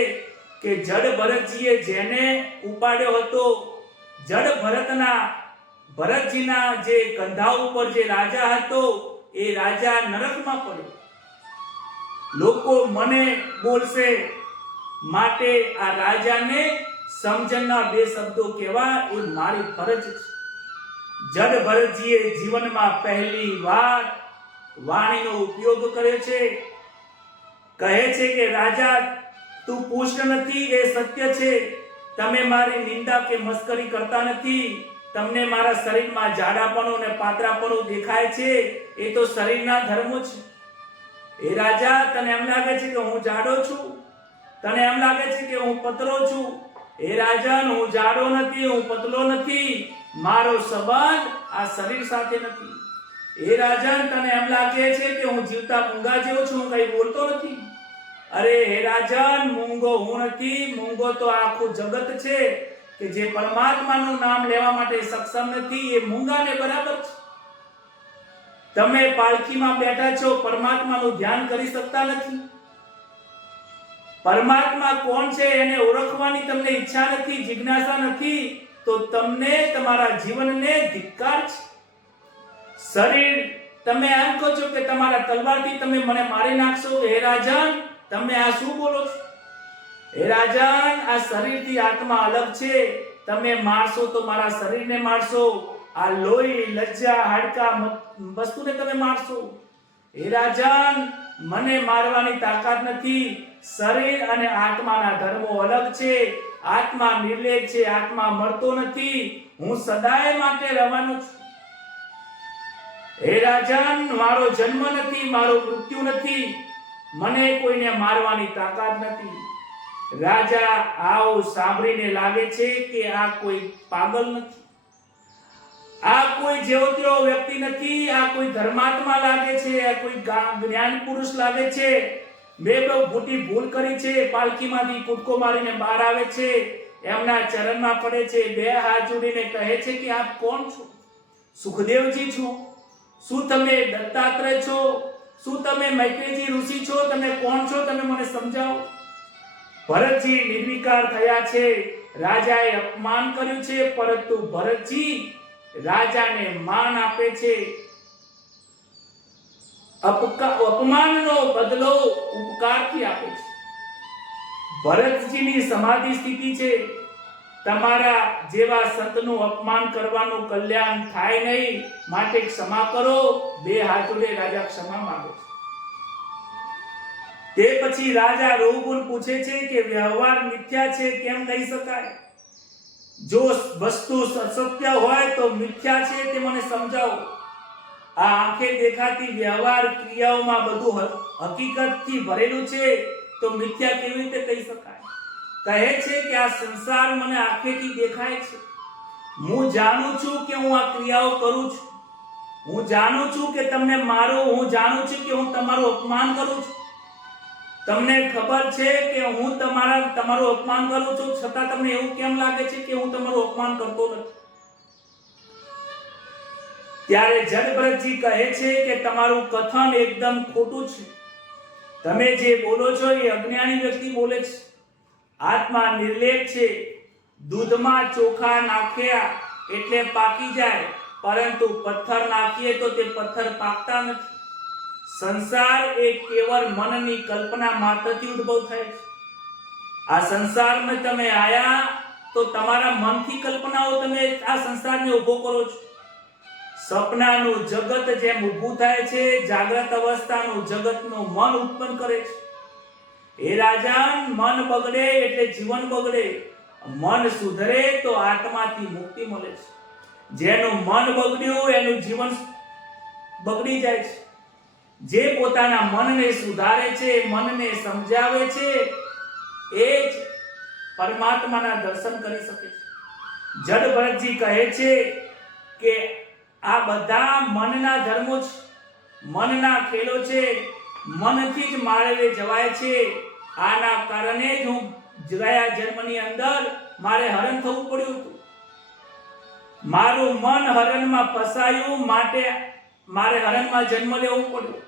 કે જડ ભરતજીએ જેને ઉપાડ્યો હતો, જડ ભરતજીના જે કંધા ઉપર જે રાજા હતો એ રાજા નરકમાં પડ્યો. લોકો મને બોલશે, માટે આ રાજાને સમજણના બે શબ્દો કહેવા એ મારી ફરજ છે. જડ ભરતજીએ જીવનમાં પહેલી વાર વાણીનો ઉપયોગ કર્યો છે. કહે છે કે રાજા, તું પુષ્ટ નથી એ સત્ય છે. તમે મારી નિંદા કે મસ્કરી કરતા નથી. તમને મારા શરીરમાં જાડાપણું અને પાતળાપણું દેખાય છે, એ તો શરીરના ધર્મો છે. એ રાજા, તને એમ લાગે છે કે હું જાડો છું? તને એમ લાગે છે કે હું પતલો છું? એ રાજન, હું જાડો નથી, હું પતલો નથી. મારો સંબંધ આ શરીર સાથે નથી. એ રાજન, તને એમ લાગે છે કે હું જીવતા મૂંગા જેવો છું, હું કઈ બોલતો નથી? અરે હે રાજન, મૂંગો હું નથી. મૂંગો તો આખું જગત છે કે જે પરમાત્માનું નામ લેવા માટે સક્ષમ નથી, એ મૂંગાને બરાબર છે. તમે પાલખીમાં બેઠા છો, પરમાત્માનું ધ્યાન કરી શકતા નથી. પરમાત્મા કોણ છે એને ઓળખવાની તમને ઈચ્છા નથી, જિજ્ઞાસા નથી, તો તમને તમારા જીવનને ધિક્કાર છે. શરીર, તમે એમ કહો છો કે તમારા તલવારથી તમે મને મારી નાખશો. હે રાજન, તમે આ શું બોલો છો? હે રાજન, આ શરીરથી આત્મા અલગ છે. તમે મારશો તો મારા શરીરને મારશો. આ લોહી, લજ્જા, હાડકા વસ્તુને તમે મારશો. હે રાજન, મને મારવાની તાકાત નથી. શરીર અને આત્માના ધર્મો અલગ છે. આત્મા નિર્લેપ છે, આત્મા મરતો નથી. હું સદાય માટે રહેવાનો છું. હે રાજન, મારો જન્મ નથી, મારો મૃત્યુ નથી. મને કોઈને મારવાની તાકાત નથી. રાજા આવું સાંભળીને લાગે છે કે આ કોઈ પાગલ નથી, આ કોઈ જેવો તેવો વ્યક્તિ નથી, આ કોઈ ધર્માત્મા લાગે છે, આ કોઈ જ્ઞાન પુરુષ લાગે છે. મેં બહુ મોટી ભૂલ કરી છે. પાલખીમાંથી કૂદકો મારીને બહાર આવે છે, એમના ચરણમાં પડે છે, બે હાથ જોડીને કહે છે કે આપ કોણ છો? સુખદેવજી છો? શું તમે દત્તાત્રેય છો? શું તમે મૈત્રેયજી ઋષિ છો? તમે કોણ છો? તમે મને સમજાવો. ભરતજી નિર્વિકાર થયા છે. રાજાએ અપમાન કર્યું છે, પરંતુ ભરતજી રાજાને માન આપે છે. અપમાનનો બદલો ઉપકારથી આપે છે. ભરતજીની સમાધિ સ્થિતિ છે. તમારા જેવા સંતનું અપમાન કરવાનું કલ્યાણ થાય નહીં, માટે ક્ષમા કરો. બે હાથ જોડે રાજા ક્ષમા માંગે છે. તે પછી રાજા રોહુગુણ પૂછે છે કે વ્યવહાર મિથ્યા છે કેમ કહી શકાય? જો વસ્તુ સત્ય હોય તો મિથ્યા છે તે મને સમજાવો. આ આંખે દેખાતી વ્યવહાર ક્રિયાઓમાં બધું હકીકતથી ભરેલું છે, તો મિથ્યા કેવી રીતે કહી શકાય? કહે છે કે આ સંસાર મને આંખેથી દેખાય છે. હું જાણું છું કે હું આ ક્રિયાઓ કરું છું. હું જાણું છું કે તમને મારો, હું જાણું છું કે હું તમારું અપમાન કરું છું. તમને ખબર છે કે હું તમારું અપમાન કરું છું, છતાં તમને એવું કેમ લાગે છે કે હું તમારું અપમાન કરતો નથી? ત્યારે જડભરતજી કહે છે કે તમારું કથન એકદમ ખોટું છે. તમે જે બોલો છો એ અજ્ઞાની વ્યક્તિ બોલે છે. આત્મા નિર્લેપ છે. દૂધમાં ચોખા નાખ્યા એટલે પાકી જાય, પરંતુ પથ્થર નાખીએ તો તે પથ્થર પાકતા નથી. સંસાર એ કેવળ મનની કલ્પના માત્રથી ઉદ્ભવ થાય છે. આ સંસારમાં તમે આયા તો તમારા મનથી કલ્પનાઓ તમે આ સંસારને ઊભો કરો છો. સપનાનું જગત જેમ ઊભું થાય છે, જાગ્રત અવસ્થાનું જગતનું મન ઉત્પન્ન કરે છે. હે રાજન, મન બગડે એટલે જીવન બગડે, મન સુધરે તો આત્માથી મુક્તિ મળે છે. જેનું મન બગડ્યું એનું જીવન બગડી જાય છે. જે પોતાના મનને સુધારે છે, મનને સમજાવે છે, એ જ પરમાત્માના દર્શન કરી શકે છે. જડ ભરતજી કહે છે કે આ બધા મનના ધર્મો છે, મનના ખેલો છે, મનથી જ માળવે જવાય છે. આના કારણે જ હું ગયા જન્મની અંદર મારે હરણ થવું પડ્યું હતું. મારું મન હરણમાં ફસાયું, માટે મારે હરણમાં જન્મ લેવો પડ્યો.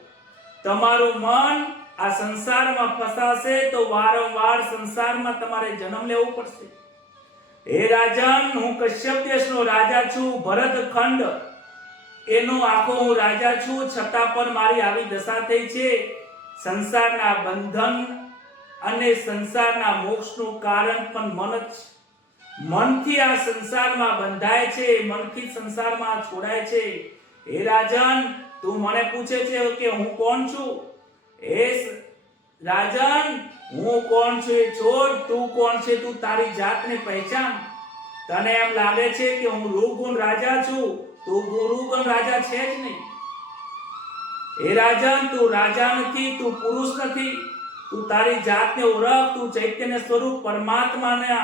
તમારું મન આ સંસારમાં ફસાશે તો વારંવાર સંસારમાં તમારે જન્મ લેવો પડશે. હે રાજન, હું કશ્યપ દેશનો રાજા છું, ભરતખંડ એનો આખો હું રાજા છું, છતાં પણ મારી આવી દશા થઈ છે. સંસારના બંધન અને સંસારના મોક્ષનું કારણ પણ મન જ છે. મનથી આ સંસારમાં બંધાય છે, મનથી સંસારમાં છોડાય છે. હે રાજન, તું મને પૂછે છે કે હું કોણ છું? હે રાજન, હું કોણ છું એ છોડ, તું કોણ છે તું તારી જાતને પહેચાન. તને એમ લાગે છે કે હું રૂપગુણ રાજા છું, તું રૂપગુણ રાજા છે જ નહીં. હે રાજન, તું રાજા નથી, તું પુરુષ નથી. તું તારી જાતને ઓળખ. તું ચૈતન્ય સ્વરૂપ પરમાત્માના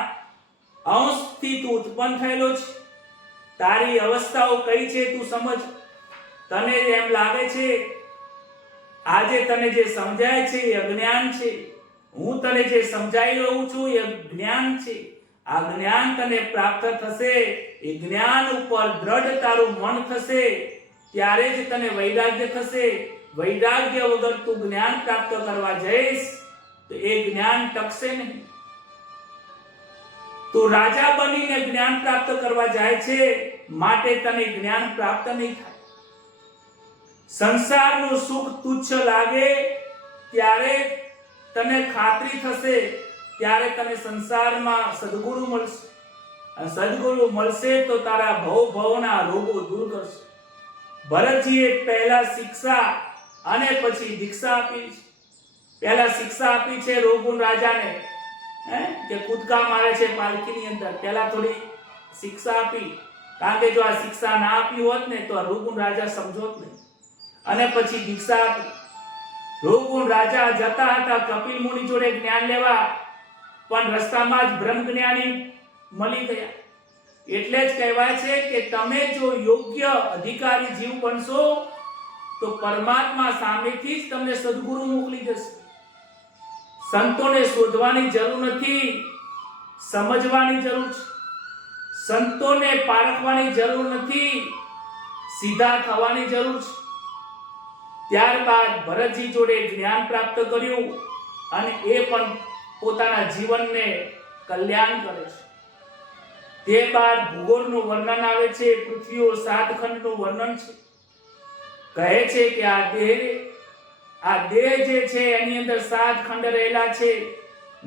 અંશથી તું ઉત્પન્ન થયેલો છે. તારી અવસ્થાઓ કઈ છે તું સમજ. તને એમ લાગે છે આજે તને જે સમજાય છે એ અજ્ઞાન છે, હું તને જે સમજાઈ રહ્યું છું એ જ્ઞાન છે. આ જ્ઞાન તને પ્રાપ્ત થશે, એ જ્ઞાન ઉપર દ્રઢ તારું મન થશે, ત્યારે જ તને વૈરાગ્ય થશે. વૈરાગ્ય વગર તું જ્ઞાન પ્રાપ્ત કરવા જઈશ તો એ જ્ઞાન ટકશે નહીં. તું રાજા બનીને જ્ઞાન પ્રાપ્ત કરવા જાય છે, માટે તને જ્ઞાન પ્રાપ્ત નહીં થાય. સંસારનું સુખ તુચ્છ લાગે ત્યારે તને ખાતરી થશે, ત્યારે તને સંસારમાં સદગુરુ મળશે. અને સદગુરુ મળશે તો તારા ભવના રોગો દૂર કરશે. ભરતજીએ પહેલા શિક્ષા અને પછી દીક્ષા આપી છે. પહેલા શિક્ષા આપી છે રોગુણ રાજાને, કે કૂદકા મારે છે પાલખીની અંદર. પહેલા થોડી શિક્ષા આપી, કારણ કે જો આ શિક્ષા ના આપી હોત ને તો રોગુણ રાજા સમજોત નહીં. અને પછી દીક્ષા આપી. રોગુણ રાજા જતા હતા કપિલ મુનિ જોડે જ્ઞાન લેવા, પણ રસ્તામાં જ બ્રહ્મ જ્ઞાની મળી ગયા. એટલે જ કહેવાય છે કે તમે જો યોગ્ય અધિકારી જીવ બનશો તો પરમાત્મા સામેથી જ તમને સદગુરુ મોકલી જશે. સંતોને શોધવાની જરૂર નથી, સમજવાની જરૂર છે. સંતોને પારખવાની જરૂર નથી, સીધા થવાની જરૂર છે. ત્યારબાદ ભરતજી જોડે જ્ઞાન પ્રાપ્ત કર્યું અને એ પણ પોતાના જીવનને કલ્યાણ કરે છે. તે બાદ ભૂગોળનું વર્ણન આવે છે, પૃથ્વીઓ 7 ખંડનું વર્ણન છે. કહે છે કે આ દેહ જે છે એની અંદર 7 ખંડ રહેલા છે,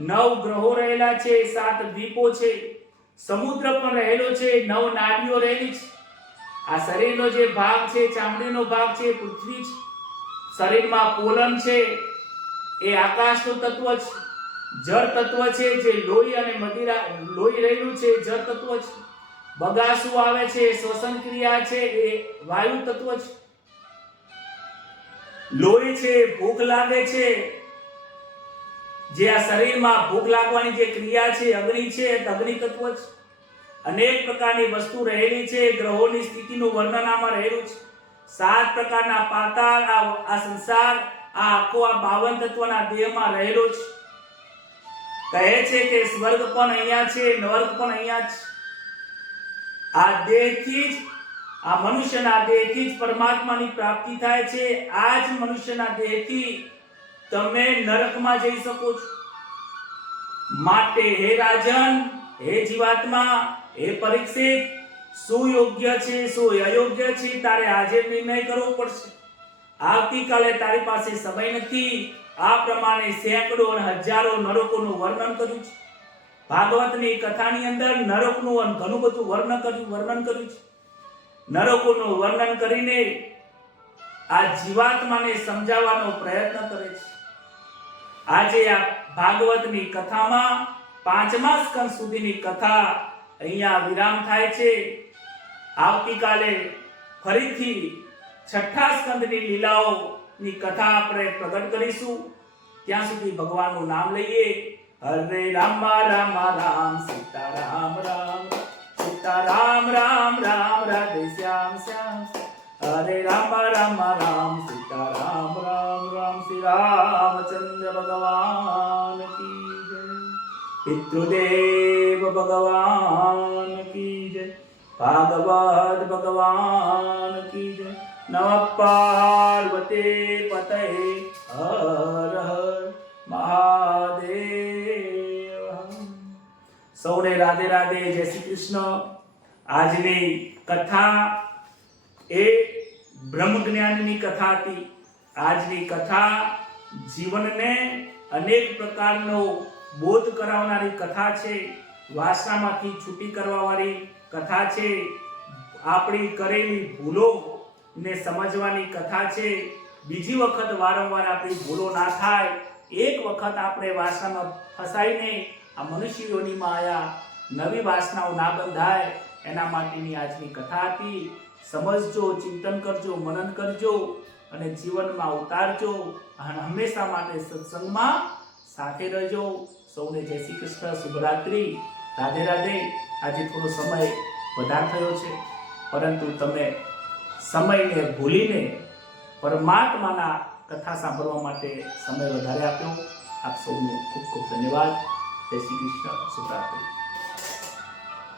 9 ગ્રહો રહેલા છે, 7 દ્વીપો છે, સમુદ્ર પણ રહેલો છે, 9 નાડીઓ રહેલી છે. આ શરીરનો જે ભાગ છે, ચામડીનો ભાગ છે, પૃથ્વી છે. શરીરમાં પોલન છે, એ આકાશનું તત્વ છે. જળ તત્વ છે, જે લોહી અને મદિરા લોહી રહેલું છે, જળ તત્વ છે. બગાસું આવે છે, શ્વસન ક્રિયા છે, એ વાયુ તત્વ છે. લોહી છે, ભૂખ લાગે છે, જે આ શરીરમાં ભૂખ લાગવાની જે ક્રિયા છે, અગ્નિ છે, અગ્નિ તત્વ છે. અનેક પ્રકારની વસ્તુ રહેલી છે. ગ્રહોની સ્થિતિનું વર્ણન આમાં રહેલું છે. 7 પ્રકારના પાતાળ આ સંસાર, આ આખો આ 52 તત્વના દેહમાં રહેલો છે. કહે છે કે સ્વર્ગ પણ અહીંયા છે, નર્ક પણ અહીંયા છે. આ દેહથી જ, આ મનુષ્યના દેહથી જ પરમાત્માની પ્રાપ્તિ થાય છે. આ જ મનુષ્યના દેહથી તમે નરકમાં જઈ શકો છો. માટે હે રાજન, હે જીવાત્મા, હે પરીક્ષિત, શું યોગ્ય છે શું અયોગ્ય છે તારે આજે નિર્ણય કરવો પડશે. આવતીકાલે તારી પાસે સમય નથી. આ પ્રમાણે સેંકડો અને હજારો નરકોનું વર્ણન કર્યું છે. ભાગવતની કથાની અંદર નરકનું ઘણું બધું વર્ણન કર્યું છે. નરકોનું વર્ણન કરીને આ જીવાત્માને સમજાવવાનો પ્રયત્ન કરે છે. આજે આ ભાગવતની કથામાં 5મા સ્કંદ સુધીની કથા અહીંયા વિરામ થાય છે. આવતીકાલે ફરીથી 6ઠા સ્કંદની લીલાઓની કથા આપણે પ્રગટ કરીશું. ત્યાં સુધી ભગવાનનું નામ લઈએ. હરે રામ રામ રામ સીતારામ રામ સીતારામ રામ રામ રાધે શ્યામ શ્યામ. હરે રામ રામ રામ સીતારામ રામ રામ શ્રી રામચંદ્ર ભગવાન કી જય. પિતૃદેવ ભગવાન કી જય. ભાગવત ભગવાન કી જય. નમઃ પાર્વતી પતये હર હર મહાદેવ. સૌને રાધે રાધે, જય શ્રી કૃષ્ણ. આજની કથા એ બ્રહ્મ જ્ઞાનની કથા હતી. આજની કથા જીવનને અનેક પ્રકારનો બોધ કરાવનારી કથા છે. વાસનામાંથી છૂટી કરવાવાળી કથા છે. આપણી કરેલી ભૂલો ને સમજવાની કથા છે. બીજી વખત વારંવાર આપણી ભૂલો ના થાય, એક વખત આપણે વાસનામાં ફસાઈને આ મનુષ્ય યોનિમાં આયા, નવી વાસનાઓ ના બંધાય એના માટેની આજની કથા હતી. સમજજો, ચિંતન કરજો, મનન કરજો અને જીવનમાં ઉતારજો. અને હંમેશા માટે સત્સંગમાં સાથે રહેજો. સૌને જય શ્રી કૃષ્ણ, શુભરાત્રિ, રાધે રાધે. આજે થોડો સમય વધારે થયો છે, પરંતુ તમે સમયને ભૂલીને પરમાત્માના કથા સાંભળવા માટે સમય વધારે આપ્યો. આપ સૌનો ખૂબ ખૂબ ધન્યવાદ. જય શ્રી કૃષ્ણ, શુભરાત્રિ.